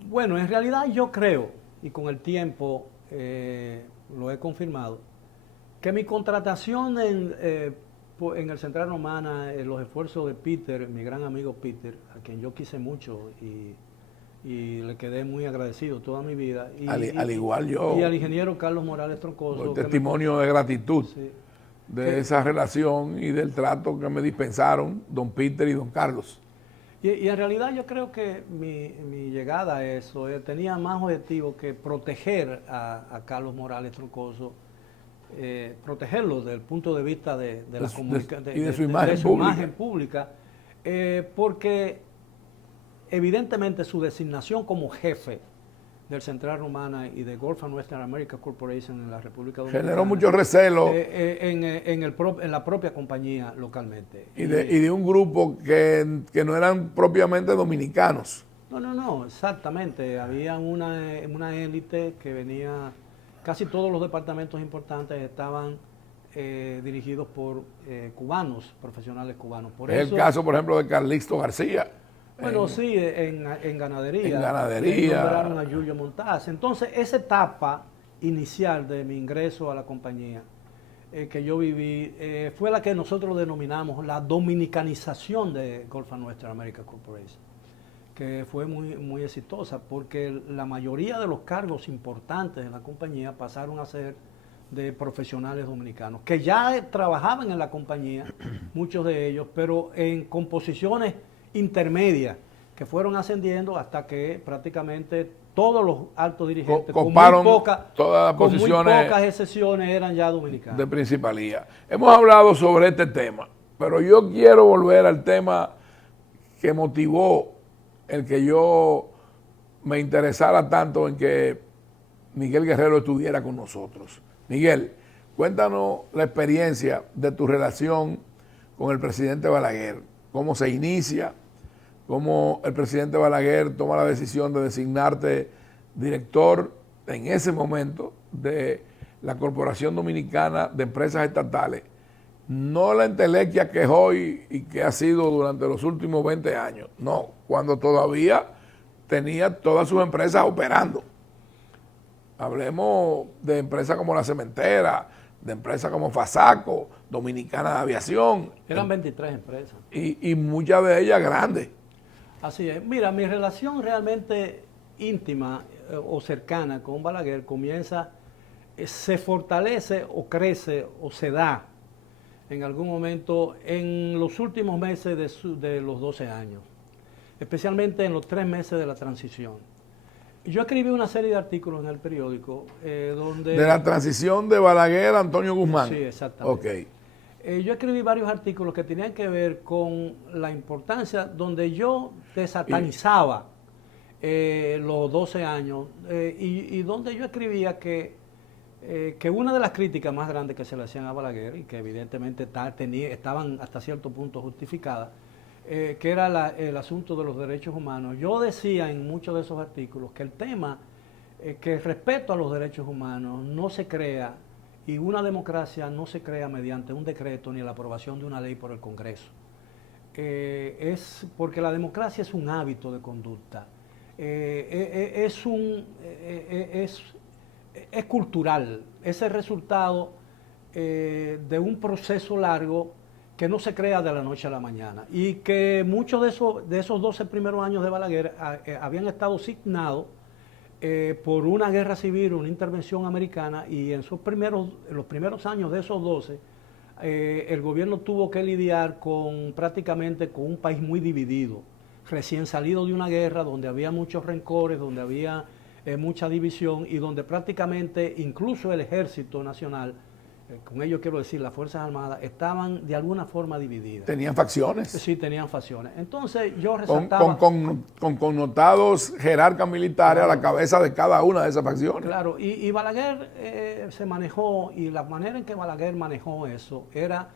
Bueno, en realidad yo creo, y con el tiempo lo he confirmado, que mi contratación en el Central Romana, los esfuerzos de Peter, mi gran amigo Peter, a quien yo quise mucho y le quedé muy agradecido toda mi vida. Al igual yo. Y al ingeniero Carlos Morales Troncoso. El testimonio de gratitud de esa relación y del trato que me dispensaron don Peter y don Carlos. Y en realidad yo creo que mi llegada a eso tenía más objetivo que proteger a Carlos Morales Troncoso, protegerlo desde el punto de vista de la comunicación y de su imagen pública, porque evidentemente su designación como jefe del Central Romana y de Gulf and Western America Corporation en la República Dominicana generó mucho recelo en la propia compañía localmente. Y de un grupo que no eran propiamente dominicanos. No, exactamente. Había una élite que venía. Casi todos los departamentos importantes estaban dirigidos por cubanos, profesionales cubanos. Es el caso, por ejemplo, de Carlixto García. Bueno, sí, en ganadería. En ganadería. Nombraron a Julio Montaz. Entonces, esa etapa inicial de mi ingreso a la compañía que yo viví fue la que nosotros denominamos la dominicanización de Gulf and Western America Corporation, que fue muy exitosa porque la mayoría de los cargos importantes en la compañía pasaron a ser de profesionales dominicanos, que ya trabajaban en la compañía, muchos de ellos, pero en composiciones intermedias, que fueron ascendiendo hasta que prácticamente todos los altos dirigentes, con muy pocas excepciones, eran ya dominicanos. De principalía. Hemos hablado sobre este tema, pero yo quiero volver al tema que motivó el que yo me interesara tanto en que Miguel Guerrero estuviera con nosotros. Miguel, cuéntanos la experiencia de tu relación con el presidente Balaguer, cómo se inicia, cómo el presidente Balaguer toma la decisión de designarte director en ese momento de la Corporación Dominicana de Empresas Estatales, no la entelequia que es hoy y que ha sido durante los últimos 20 años, no, cuando todavía tenía todas sus empresas operando. Hablemos de empresas como La Cementera, de empresas como Fasaco, Dominicana de Aviación. Eran 23 empresas. Y muchas de ellas grandes. Así es. Mira, mi relación realmente íntima o cercana con Balaguer comienza, se fortalece o crece o se da en algún momento en los últimos meses de los 12 años, especialmente en los 3 meses de la transición. Yo escribí una serie de artículos en el periódico donde... De la transición de Balaguer a Antonio Guzmán. Sí, exactamente. Okay. Yo escribí varios artículos que tenían que ver con la importancia, donde yo desatanizaba los 12 años y donde yo escribía que que una de las críticas más grandes que se le hacían a Balaguer, y que evidentemente estaban hasta cierto punto justificadas, que era el asunto de los derechos humanos. Yo decía en muchos de esos artículos que el tema, que el respeto a los derechos humanos no se crea, y una democracia no se crea mediante un decreto ni la aprobación de una ley por el Congreso. Es porque la democracia es un hábito de conducta, es cultural, es el resultado de un proceso largo que no se crea de la noche a la mañana, y que muchos de esos 12 primeros años de Balaguer habían estado signados por una guerra civil, una intervención americana, y en los primeros años de esos 12, el gobierno tuvo que lidiar prácticamente con un país muy dividido, recién salido de una guerra donde había muchos rencores, donde había mucha división, y donde prácticamente incluso el Ejército Nacional, con ello quiero decir las Fuerzas Armadas, estaban de alguna forma divididas. ¿Tenían facciones? Sí, tenían facciones. Entonces yo resaltaba... Con connotados jerarcas militares a la cabeza de cada una de esas facciones. Claro, y Balaguer se manejó, y la manera en que Balaguer manejó eso era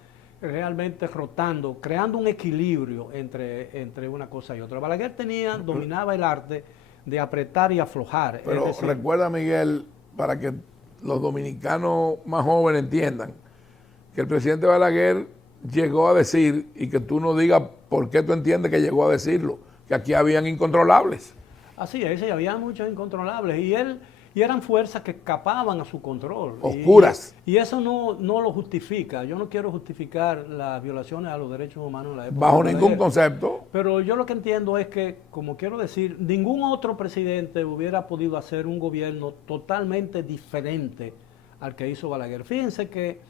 realmente rotando, creando un equilibrio entre una cosa y otra. Balaguer dominaba el arte de apretar y aflojar. Pero recuerda, Miguel, para que los dominicanos más jóvenes entiendan, que el presidente Balaguer llegó a decir, y que tú no digas por qué tú entiendes que llegó a decirlo, que aquí habían incontrolables. Así es, había muchos incontrolables, y eran fuerzas que escapaban a su control. Oscuras. Y eso no lo justifica. Yo no quiero justificar las violaciones a los derechos humanos en la época. Bajo ningún concepto. Pero yo lo que entiendo es que, como quiero decir, ningún otro presidente hubiera podido hacer un gobierno totalmente diferente al que hizo Balaguer. Fíjense que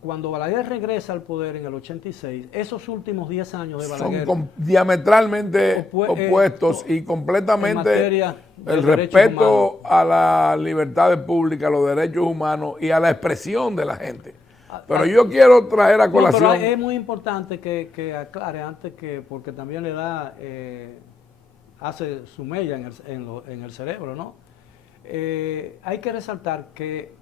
cuando Balaguer regresa al poder en el 86, esos últimos 10 años de Balaguer son diametralmente opuestos y completamente el respeto a las libertades públicas, a los derechos humanos y a la expresión de la gente. Pero yo quiero traer a colación... No, pero es muy importante que aclare antes porque también le da, hace su mella en el cerebro, ¿no? Hay que resaltar que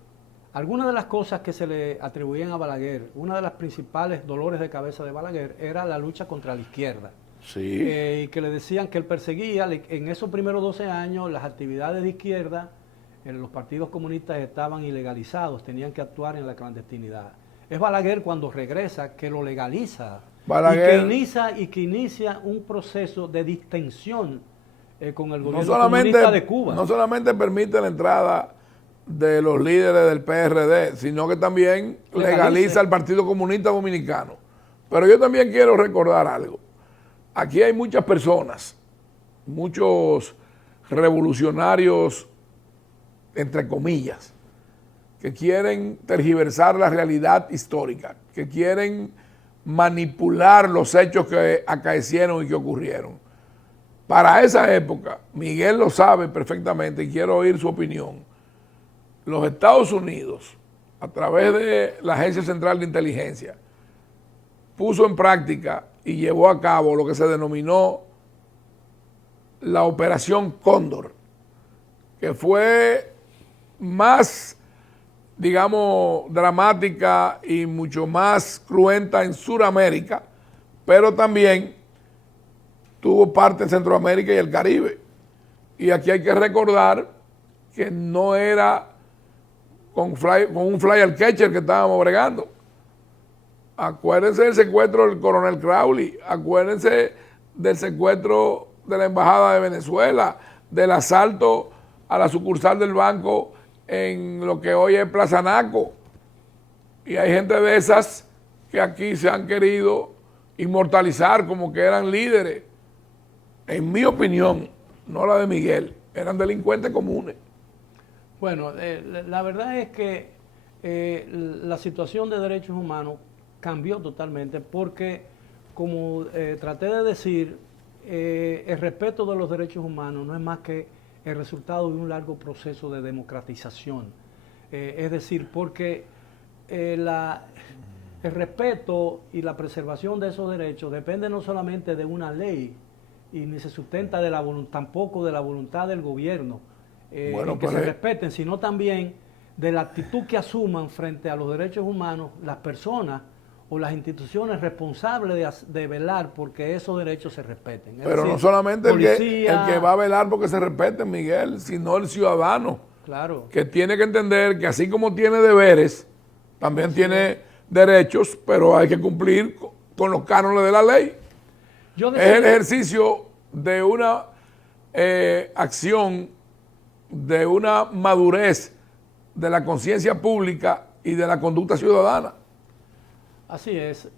algunas de las cosas que se le atribuían a Balaguer, una de las principales dolores de cabeza de Balaguer era la lucha contra la izquierda. Sí. Y que le decían que él perseguía, en esos primeros 12 años, las actividades de izquierda, en los partidos comunistas estaban ilegalizados, tenían que actuar en la clandestinidad. Es Balaguer cuando regresa que lo legaliza, Balaguer, y que inicia un proceso de distensión con el gobierno comunista de Cuba. No solamente permite la entrada de los líderes del PRD, sino que también legaliza el Partido Comunista Dominicano. Pero yo también quiero recordar algo. Aquí hay muchas personas, muchos revolucionarios, entre comillas, que quieren tergiversar la realidad histórica, que quieren manipular los hechos que acaecieron y que ocurrieron. Para esa época, Miguel lo sabe perfectamente y quiero oír su opinión. Los Estados Unidos, a través de la Agencia Central de Inteligencia, puso en práctica y llevó a cabo lo que se denominó la Operación Cóndor, que fue más, digamos, dramática y mucho más cruenta en Sudamérica, pero también tuvo parte en Centroamérica y el Caribe. Y aquí hay que recordar que no era con un flyer catcher que estábamos bregando. Acuérdense del secuestro del coronel Crowley, acuérdense del secuestro de la Embajada de Venezuela, del asalto a la sucursal del banco en lo que hoy es Plaza Naco. Y hay gente de esas que aquí se han querido inmortalizar como que eran líderes. En mi opinión, no la de Miguel, eran delincuentes comunes. Bueno, la verdad es que la situación de derechos humanos cambió totalmente porque, como traté de decir, el respeto de los derechos humanos no es más que el resultado de un largo proceso de democratización. Es decir, porque el respeto y la preservación de esos derechos depende no solamente de una ley y ni se sustenta tampoco de la voluntad del gobierno, que se respeten, sino también de la actitud que asuman frente a los derechos humanos las personas o las instituciones responsables de velar porque esos derechos se respeten. Es Pero decir, no solamente el policía, que va a velar porque se respeten, Miguel, sino el ciudadano, claro, que tiene que entender que así como tiene deberes, también tiene derechos, pero hay que cumplir con los cánones de la ley. yo Es decía, el ejercicio de una acción, de una madurez de la conciencia pública y de la conducta ciudadana. así es.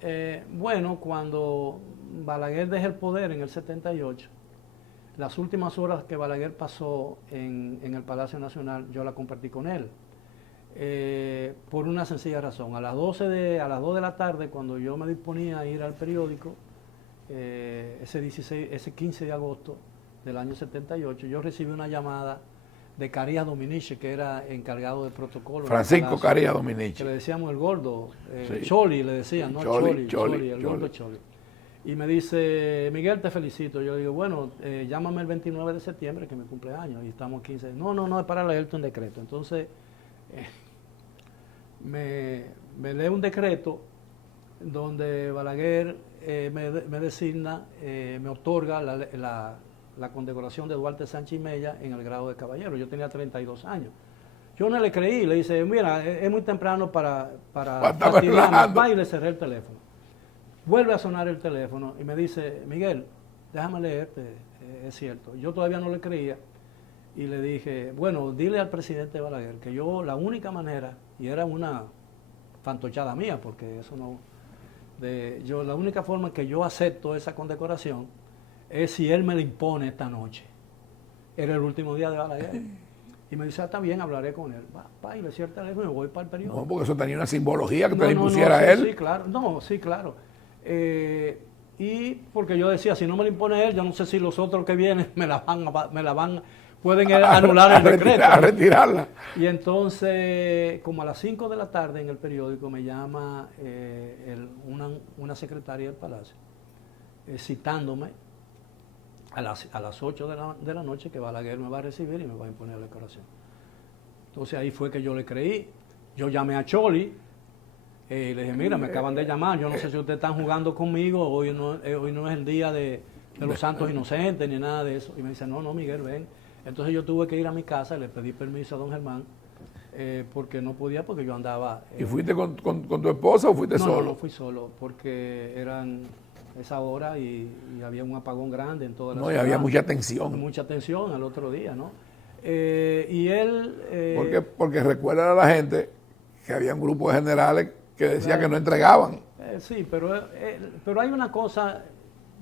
Bueno, cuando Balaguer deja el poder en el 78, las últimas horas que Balaguer pasó en el Palacio Nacional, yo la compartí con él. Por una sencilla razón. A las 2 de la tarde, cuando yo me disponía a ir al periódico, ese 15 de agosto del año 78, yo recibí una llamada de Carías Dominici, que era encargado de protocolo. Francisco Carías Dominici. Que le decíamos el gordo, Sí. Choli le decían, ¿no? Choli, El gordo Choli. Y me dice, Miguel, te felicito. Yo le digo, bueno, llámame el 29 de septiembre, que es mi cumpleaños, y estamos 15. No, es para leerte un decreto. Entonces, me lee un decreto donde Balaguer me designa, me otorga la condecoración de Duarte Sánchez y Mella en el grado de caballero. Yo tenía 32 años. Yo no le creí, le dice, mira, es muy temprano para fastidiarme, y le cerré el teléfono. Vuelve a sonar el teléfono y me dice, Miguel, déjame leerte, es cierto. Yo todavía no le creía y le dije, bueno, dile al presidente Balaguer que yo la única manera, y era una fantochada mía, porque eso no, la única forma que yo acepto esa condecoración es si él me la impone esta noche. Era el último día de Balaguer. Y me dice, está bien, hablaré con él. Va, y le cierro el teléfono y me voy para el periódico. No, porque eso tenía una simbología que te la No, impusiera sí, él. Sí, claro. No, sí, claro. Y porque yo decía, si no me la impone él, yo no sé si los otros que vienen pueden anular el decreto. A retirarla. Y entonces, como a las 5 de la tarde en el periódico, me llama una secretaria del Palacio, citándome a las 8 de la noche que Balaguer me va a recibir y me va a imponer la decoración. Entonces ahí fue que yo le creí. Yo llamé a Choli, le dije, mira, me acaban de llamar, yo no sé si ustedes están jugando conmigo, hoy no es el día de los santos inocentes ni nada de eso. Y me dice, no, Miguel, ven. Entonces yo tuve que ir a mi casa, le pedí permiso a don Germán, porque no podía, porque yo andaba... ¿Y fuiste con tu esposa o fuiste solo? No, fui solo, porque eran esa hora y había un apagón grande en toda la ciudad. No, y había mucha tensión. Mucha tensión al otro día, ¿no? Y él... Porque recuerda a la gente que había un grupo de generales que decía que no entregaban. Sí, pero hay una cosa,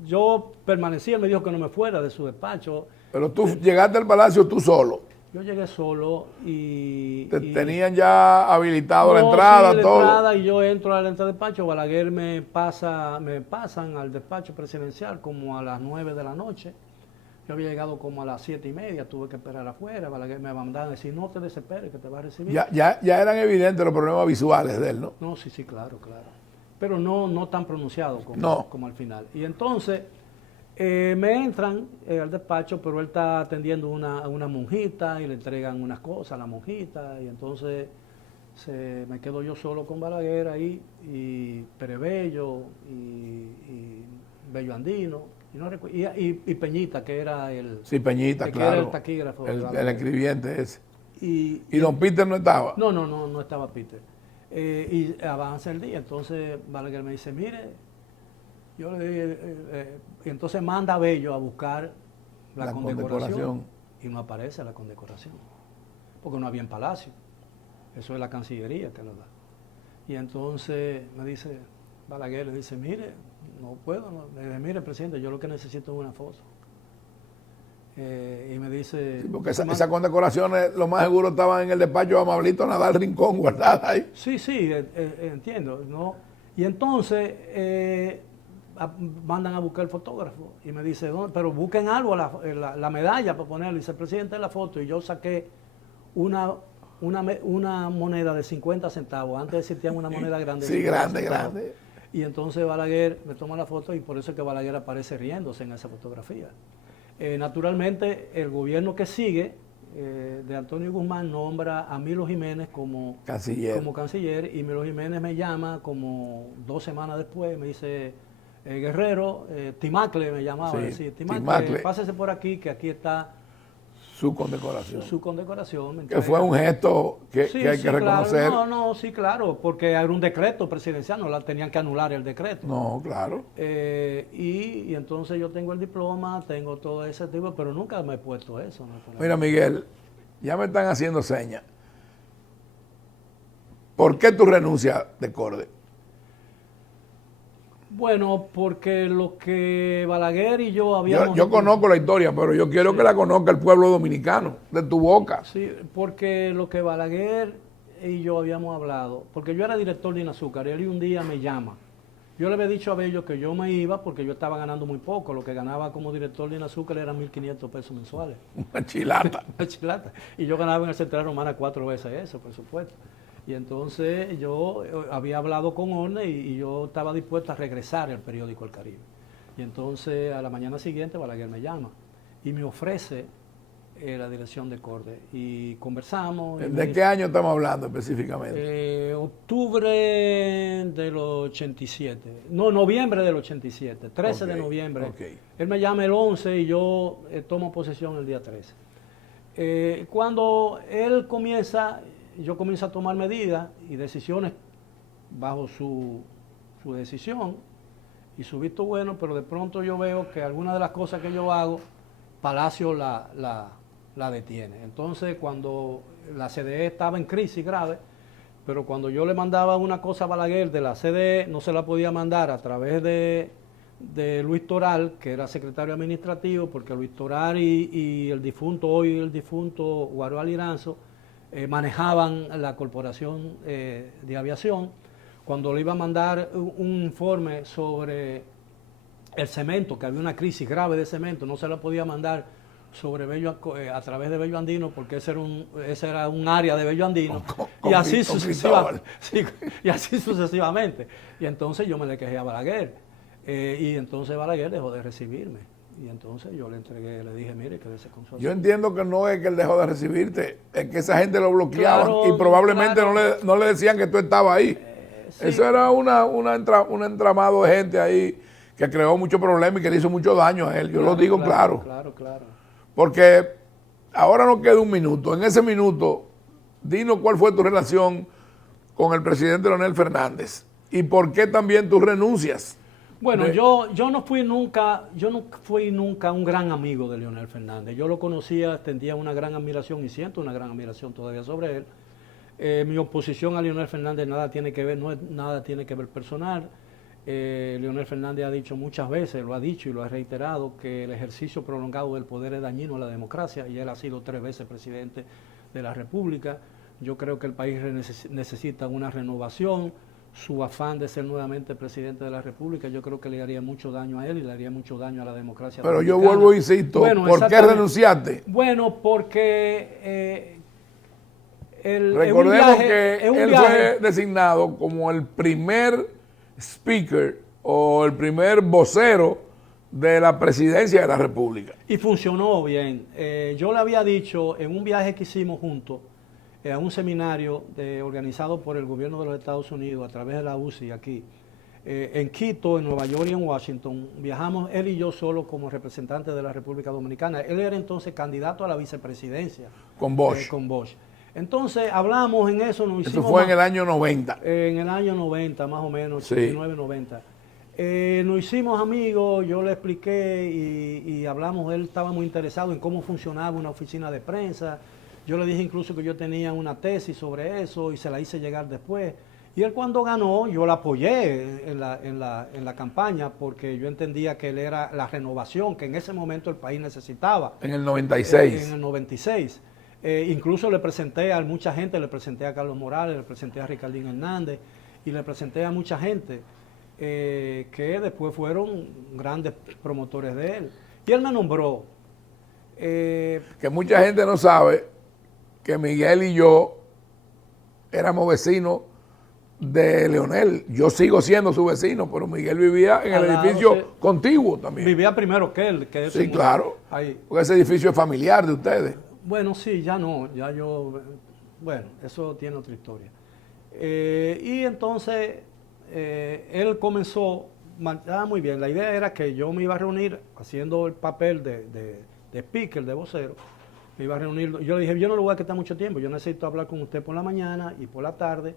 yo permanecí, él me dijo que no me fuera de su despacho. Pero tú llegaste al palacio tú solo. Yo llegué solo y... Tenían ya habilitado la entrada, sí, todo. Entrada, y yo entro al despacho, Balaguer me pasan al despacho presidencial como a las 9 de la noche. Yo había llegado como a las 7:30, tuve que esperar afuera, Balaguer me mandaban a decir, no te desesperes, que te va a recibir. Ya eran evidentes los problemas visuales de él, ¿no? No, sí, claro. Pero no tan pronunciado como al final. Y entonces me entran al despacho, pero él está atendiendo a una monjita y le entregan unas cosas a la monjita. Y entonces me quedo yo solo con Balaguer ahí, y Perebello, y Bello Andino. Y Peñita, que era el... Sí, Peñita, claro. Era el taquígrafo. El escribiente ese. Y don Peter no estaba. No estaba Peter. Y avanza el día, entonces Balaguer me dice, mire, yo le dije, y entonces manda a Bello a buscar la condecoración. Y no aparece la condecoración, porque no había en Palacio. Eso es la Cancillería que lo da. Y entonces me dice, Balaguer le dice, mire, no puedo. Le dije, mire, presidente, yo lo que necesito es una foto. Y me dice... Sí, porque esas condecoraciones, lo más seguro, estaban en el despacho de Amablito Nadal Rincón, guardadas ahí. Sí, entiendo, ¿no? Y entonces mandan a buscar el fotógrafo y me dice, pero busquen algo, la medalla para ponerle. Dice, presidente, la foto. Y yo saqué una moneda de 50 centavos. Antes existía una moneda grande. Sí, grande. Y entonces Balaguer me toma la foto y por eso es que Balaguer aparece riéndose en esa fotografía. Naturalmente, el gobierno que sigue, de Antonio Guzmán nombra a Milo Jiménez como canciller, y Milo Jiménez me llama como 2 semanas después, me dice, Guerrero, Timacle me llamaba, Sí, decir, Timacle. pásese por aquí, que aquí está Su condecoración. su condecoración. Me Que fue un gesto que hay que reconocer. Claro. Sí, claro, porque era un decreto presidencial, no la tenían que anular el decreto. No, claro. Y entonces yo tengo el diploma, tengo todo ese tipo, pero nunca me he puesto eso. Mira, Miguel, ya me están haciendo señas. ¿Por qué tú renuncias de Corde? Bueno, porque lo que Balaguer y yo habíamos... Yo conozco la historia, pero yo quiero que la conozca el pueblo dominicano, de tu boca. Sí, porque lo que Balaguer y yo habíamos hablado, porque yo era director de Inazúcar, él un día me llama. Yo le había dicho a Bello que yo me iba porque yo estaba ganando muy poco, lo que ganaba como director de Inazúcar eran 1.500 pesos mensuales. Una chilata. Una chilata. Y yo ganaba en el Central Romana 4 veces eso, por supuesto. Y entonces yo había hablado con Orne y yo estaba dispuesto a regresar al periódico El Caribe. Y entonces a la mañana siguiente Balaguer me llama y me ofrece la dirección de Corde. Y conversamos. ¿De qué año estamos hablando específicamente? Octubre del 87. No, noviembre del 87. 13 de noviembre. Okay. Él me llama el 11 y yo tomo posesión el día 13. Cuando él comienza... Yo comienzo a tomar medidas y decisiones bajo su decisión y su visto bueno, pero de pronto yo veo que algunas de las cosas que yo hago, Palacio la detiene. Entonces, cuando la CDE estaba en crisis grave, pero cuando yo le mandaba una cosa a Balaguer de la CDE, no se la podía mandar a través de Luis Toral, que era secretario administrativo, porque Luis Toral y el difunto Guaroa Liranzo, manejaban la corporación de aviación. Cuando le iba a mandar un informe sobre el cemento, que había una crisis grave de cemento, no se la podía mandar sobre a través de Bello Andino, porque ese era un área de Bello Andino, y así sucesivamente. Y entonces yo me le quejé a Balaguer, y entonces Balaguer dejó de recibirme. Y entonces yo le entregué, le dije, mire, quédese con su asunto. Yo entiendo que no es que él dejó de recibirte, es que esa gente lo bloqueaba, Claro, y probablemente claro. no le decían que tú estabas ahí. Sí. Eso era un entramado de gente ahí que creó mucho problema y que le hizo mucho daño a él. Yo lo digo claro. Claro. Porque ahora nos queda un minuto. En ese minuto, dinos cuál fue tu relación con el presidente Leonel Fernández y por qué también tú renuncias. Bueno, yo no fui nunca un gran amigo de Leonel Fernández. Yo lo conocía, tendía una gran admiración y siento una gran admiración todavía sobre él. Mi oposición a Leonel Fernández nada tiene que ver personal. Leonel Fernández ha dicho muchas veces, lo ha dicho y lo ha reiterado, que el ejercicio prolongado del poder es dañino a la democracia, y él ha sido 3 veces presidente de la República. Yo creo que el país necesita una renovación. Su afán de ser nuevamente presidente de la República, yo creo que le haría mucho daño a él y le haría mucho daño a la democracia Pero yo dominicana. vuelvo e insisto, Bueno, ¿por qué renunciaste? Bueno, porque Recordemos que él fue designado como el primer speaker o el primer vocero de la presidencia de la República. Y funcionó bien. Yo le había dicho en un viaje que hicimos juntos, a un seminario organizado por el gobierno de los Estados Unidos a través de la UCI aquí, en Quito, en Nueva York y en Washington. Viajamos él y yo solo como representantes de la República Dominicana. Él era entonces candidato a la vicepresidencia. Con Bosch. Con Bosch. Entonces hablamos en eso. Eso fue en el año 90. En el año 90, más o menos, Sí. 89, 90. Nos hicimos amigos, yo le expliqué y hablamos. Él estaba muy interesado en cómo funcionaba una oficina de prensa. Yo le dije incluso que yo tenía una tesis sobre eso y se la hice llegar después. Y él cuando ganó, yo la apoyé en la campaña porque yo entendía que él era la renovación que en ese momento el país necesitaba. En el 96. En el 96. Incluso le presenté a mucha gente, le presenté a Carlos Morales, le presenté a Ricardín Hernández y le presenté a mucha gente que después fueron grandes promotores de él. Y él me nombró. Que mucha gente no sabe que Miguel y yo éramos vecinos de Leonel. Yo sigo siendo su vecino, pero Miguel vivía en el edificio contiguo también. Vivía primero que él. Sí, claro. Ahí. Porque ese edificio es familiar de ustedes. Bueno, sí, ya no, ya yo, bueno, eso tiene otra historia. Y entonces él comenzó, muy bien, la idea era que yo me iba a reunir haciendo el papel de speaker, de vocero, me iba a reunir, yo le dije, yo no le voy a quitar mucho tiempo, yo necesito hablar con usted por la mañana y por la tarde,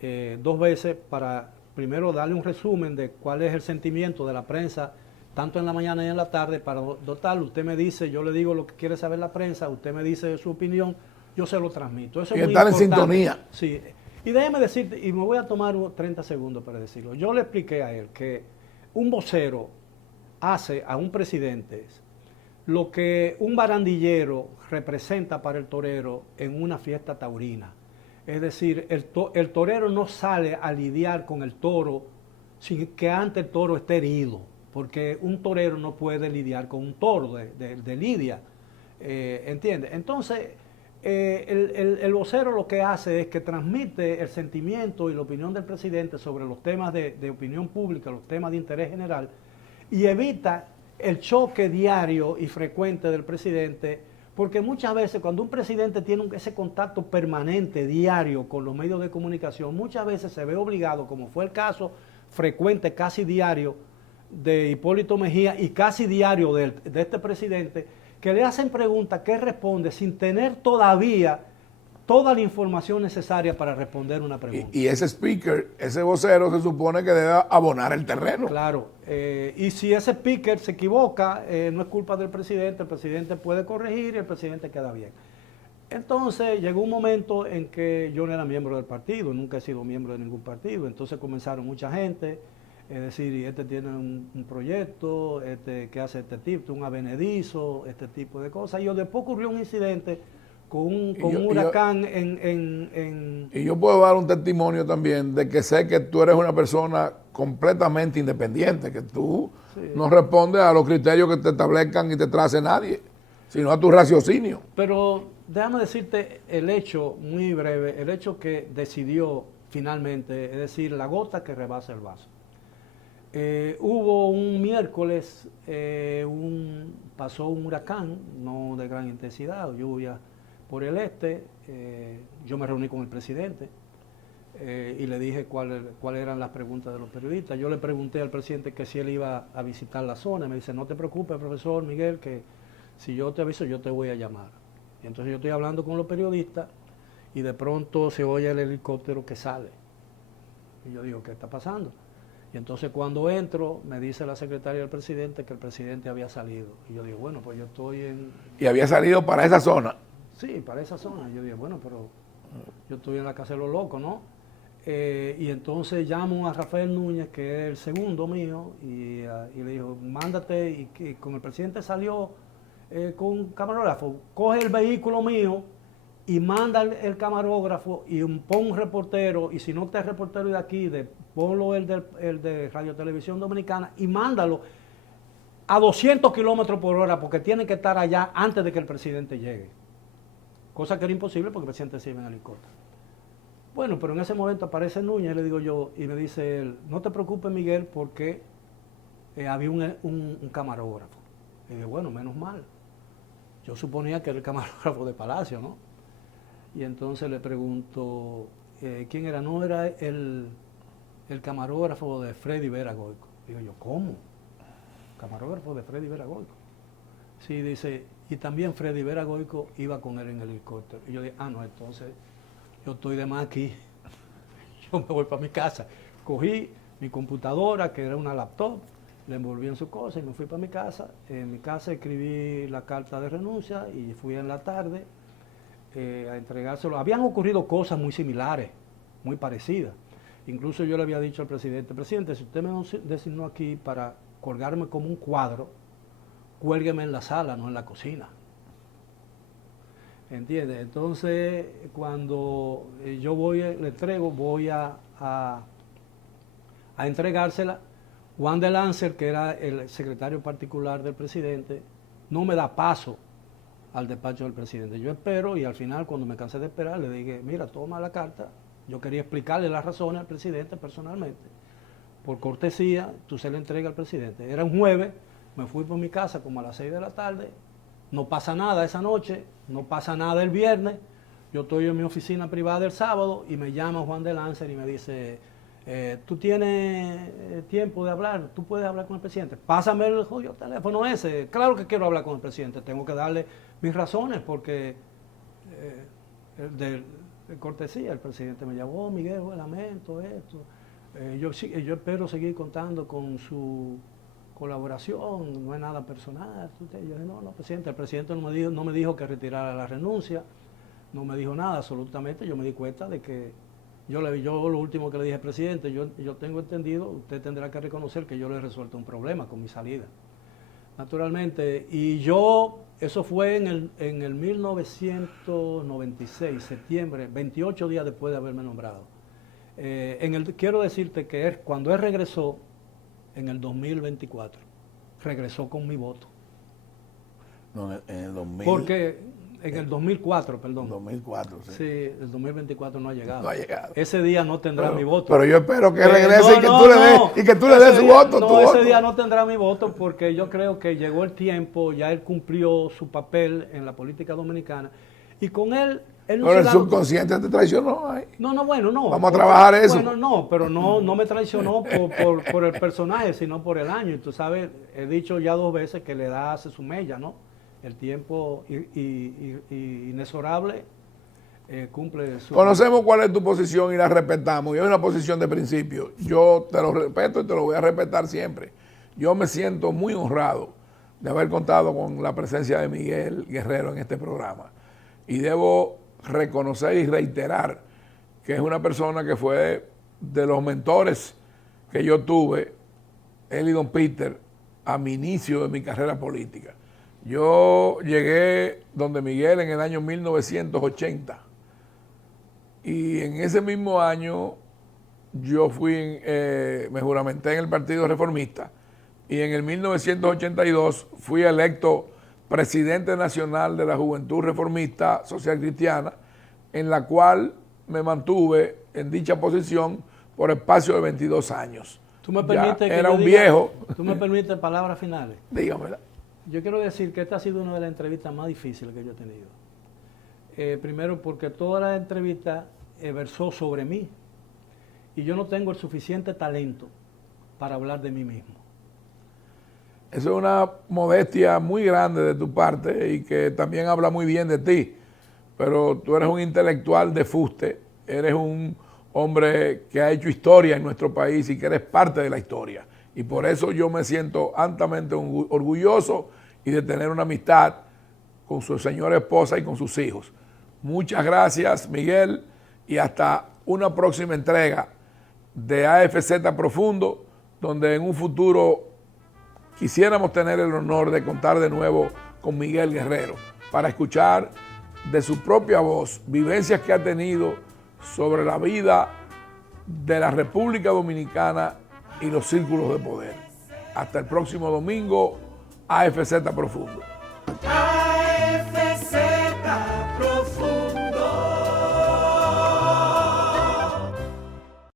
2 veces para primero darle un resumen de cuál es el sentimiento de la prensa, tanto en la mañana y en la tarde, para dotarlo. Usted me dice, yo le digo lo que quiere saber la prensa, usted me dice su opinión, yo se lo transmito. Eso y es muy estar en importante. sintonía. Sí. Y déjeme decirte, y me voy a tomar 30 segundos para decirlo. Yo le expliqué a él que un vocero hace a un presidente lo que un barandillero representa para el torero en una fiesta taurina. Es decir, el torero no sale a lidiar con el toro sin que antes el toro esté herido, porque un torero no puede lidiar con un toro de lidia, ¿entiendes? Entonces, el vocero lo que hace es que transmite el sentimiento y la opinión del presidente sobre los temas de opinión pública, los temas de interés general, y evita el choque diario y frecuente del presidente, porque muchas veces cuando un presidente tiene ese contacto permanente, diario, con los medios de comunicación, muchas veces se ve obligado, como fue el caso frecuente, casi diario, de Hipólito Mejía y casi diario de este presidente, que le hacen preguntas que responde sin tener todavía toda la información necesaria para responder una pregunta. Y ese speaker, ese vocero, se supone que debe abonar el terreno. Claro, y si ese speaker se equivoca, no es culpa del presidente, el presidente puede corregir y el presidente queda bien. Entonces llegó un momento en que yo no era miembro del partido, nunca he sido miembro de ningún partido, entonces comenzaron mucha gente, es decir, y este tiene un proyecto, que hace este tipo, un avenedizo, este tipo de cosas. Y después ocurrió un incidente con un huracán Y yo puedo dar un testimonio también de que sé que tú eres una persona completamente independiente, que tú no respondes a los criterios que te establezcan y te trace nadie, sino a tu raciocinio. Pero déjame decirte el hecho, muy breve, el hecho que decidió finalmente, es decir, la gota que rebasa el vaso. Hubo un miércoles, pasó un huracán, no de gran intensidad, lluvia por el este. Yo me reuní con el presidente y le dije cuáles eran las preguntas de los periodistas. Yo le pregunté al presidente que si él iba a visitar la zona, y me dice, no te preocupes, profesor Miguel, que si yo te aviso, yo te voy a llamar. Y entonces yo estoy hablando con los periodistas y de pronto se oye el helicóptero que sale. Y yo digo, ¿qué está pasando? Y entonces cuando entro, me dice la secretaria del presidente que el presidente había salido. Y yo digo, bueno, pues yo estoy en... Y había salido para esa zona. Sí, para esa zona. Yo dije, bueno, pero yo estoy en la casa de los locos, ¿no? Y entonces llamo a Rafael Núñez, que es el segundo mío, y le digo, mándate, y que con el presidente salió con un camarógrafo, coge el vehículo mío y manda el camarógrafo y pon un reportero, y si no está el reportero de aquí, ponlo el de Radio Televisión Dominicana y mándalo a 200 kilómetros por hora, porque tiene que estar allá antes de que el presidente llegue. Cosa que era imposible porque el presidente se iba en helicóptero. Bueno, pero en ese momento aparece Núñez, le digo yo, y me dice él, no te preocupes, Miguel, porque había un camarógrafo. Y dije, bueno, menos mal. Yo suponía que era el camarógrafo de Palacio, ¿no? Y entonces le pregunto, ¿quién era? No, era el camarógrafo de Freddy Vera Goico. Digo yo, ¿cómo? Camarógrafo de Freddy Vera Goico. Sí, dice, y también Freddy Vera Goico iba con él en el helicóptero. Y yo dije, no, entonces yo estoy de más aquí, yo me voy para mi casa. Cogí mi computadora, que era una laptop, le envolví en su cosa y me fui para mi casa. En mi casa escribí la carta de renuncia y fui en la tarde a entregárselo. Habían ocurrido cosas muy similares, muy parecidas. Incluso yo le había dicho al presidente, si usted me designó aquí para colgarme como un cuadro, cuélgueme en la sala, no en la cocina. ¿Entiendes? Entonces, cuando yo le entrego, voy a entregársela. Juan de Lancer, que era el secretario particular del presidente, no me da paso al despacho del presidente. Yo espero y al final, cuando me cansé de esperar, le dije, mira, toma la carta. Yo quería explicarle las razones al presidente personalmente. Por cortesía, tú se la entregas al presidente. Era un jueves, me fui por mi casa como a las 6 de la tarde No pasa nada esa noche, no pasa nada el viernes. Yo estoy en mi oficina privada el sábado y me llama Juan de Lancer y me dice, tú tienes tiempo de hablar, tú puedes hablar con el presidente. Pásame el jodido teléfono ese. Claro que quiero hablar con el presidente, tengo que darle mis razones porque de cortesía el presidente me llamó, Miguel, lamento esto. Yo espero seguir contando con su colaboración, no es nada personal. Yo dije, no, presidente, el presidente no me dijo que retirara la renuncia, no me dijo nada absolutamente. Yo me di cuenta de que yo lo último que le dije, presidente, yo tengo entendido, usted tendrá que reconocer que yo le he resuelto un problema con mi salida. Naturalmente, y eso fue en el 1996, septiembre, 28 días después de haberme nombrado. Quiero decirte que cuando él regresó, en el 2024, regresó con mi voto. No, en el 2000. Porque en el 2004, perdón. 2004, sí. Sí, el 2024 no ha llegado. No ha llegado. Ese día no tendrá mi voto. Pero yo espero que regrese y que tú le des su voto. No, ese día no tendrá mi voto porque yo creo que llegó el tiempo, ya él cumplió su papel en la política dominicana y con él no pero el subconsciente te traicionó ahí. No. Vamos a trabajar eso. Bueno, no, pero no me traicionó por el personaje, sino por el año. Y tú sabes, he dicho ya 2 veces que la edad hace su mella, ¿no? El tiempo inexorable cumple su... Conocemos cuál es tu posición y la respetamos. Y es una posición de principio. Yo te lo respeto y te lo voy a respetar siempre. Yo me siento muy honrado de haber contado con la presencia de Miguel Guerrero en este programa. Y debo reconocer y reiterar que es una persona que fue de los mentores que yo tuve, él y don Peter, a mi inicio de mi carrera política. Yo llegué donde Miguel en el año 1980 y en ese mismo año yo me juramenté en el Partido Reformista y en el 1982 fui electo presidente nacional de la Juventud Reformista Social Cristiana, en la cual me mantuve en dicha posición por espacio de 22 años. ¿Tú me permites era un viejo. ¿Tú me permites palabras finales? Dígamela. Yo quiero decir que esta ha sido una de las entrevistas más difíciles que yo he tenido. Primero porque toda la entrevista versó sobre mí y yo no tengo el suficiente talento para hablar de mí mismo. Eso es una modestia muy grande de tu parte y que también habla muy bien de ti. Pero tú eres un intelectual de fuste, eres un hombre que ha hecho historia en nuestro país y que eres parte de la historia. Y por eso yo me siento altamente orgulloso y de tener una amistad con su señora esposa y con sus hijos. Muchas gracias, Miguel, y hasta una próxima entrega de AFZ Profundo, donde en un futuro quisiéramos tener el honor de contar de nuevo con Miguel Guerrero para escuchar de su propia voz vivencias que ha tenido sobre la vida de la República Dominicana y los círculos de poder. Hasta el próximo domingo, AFZ Profundo.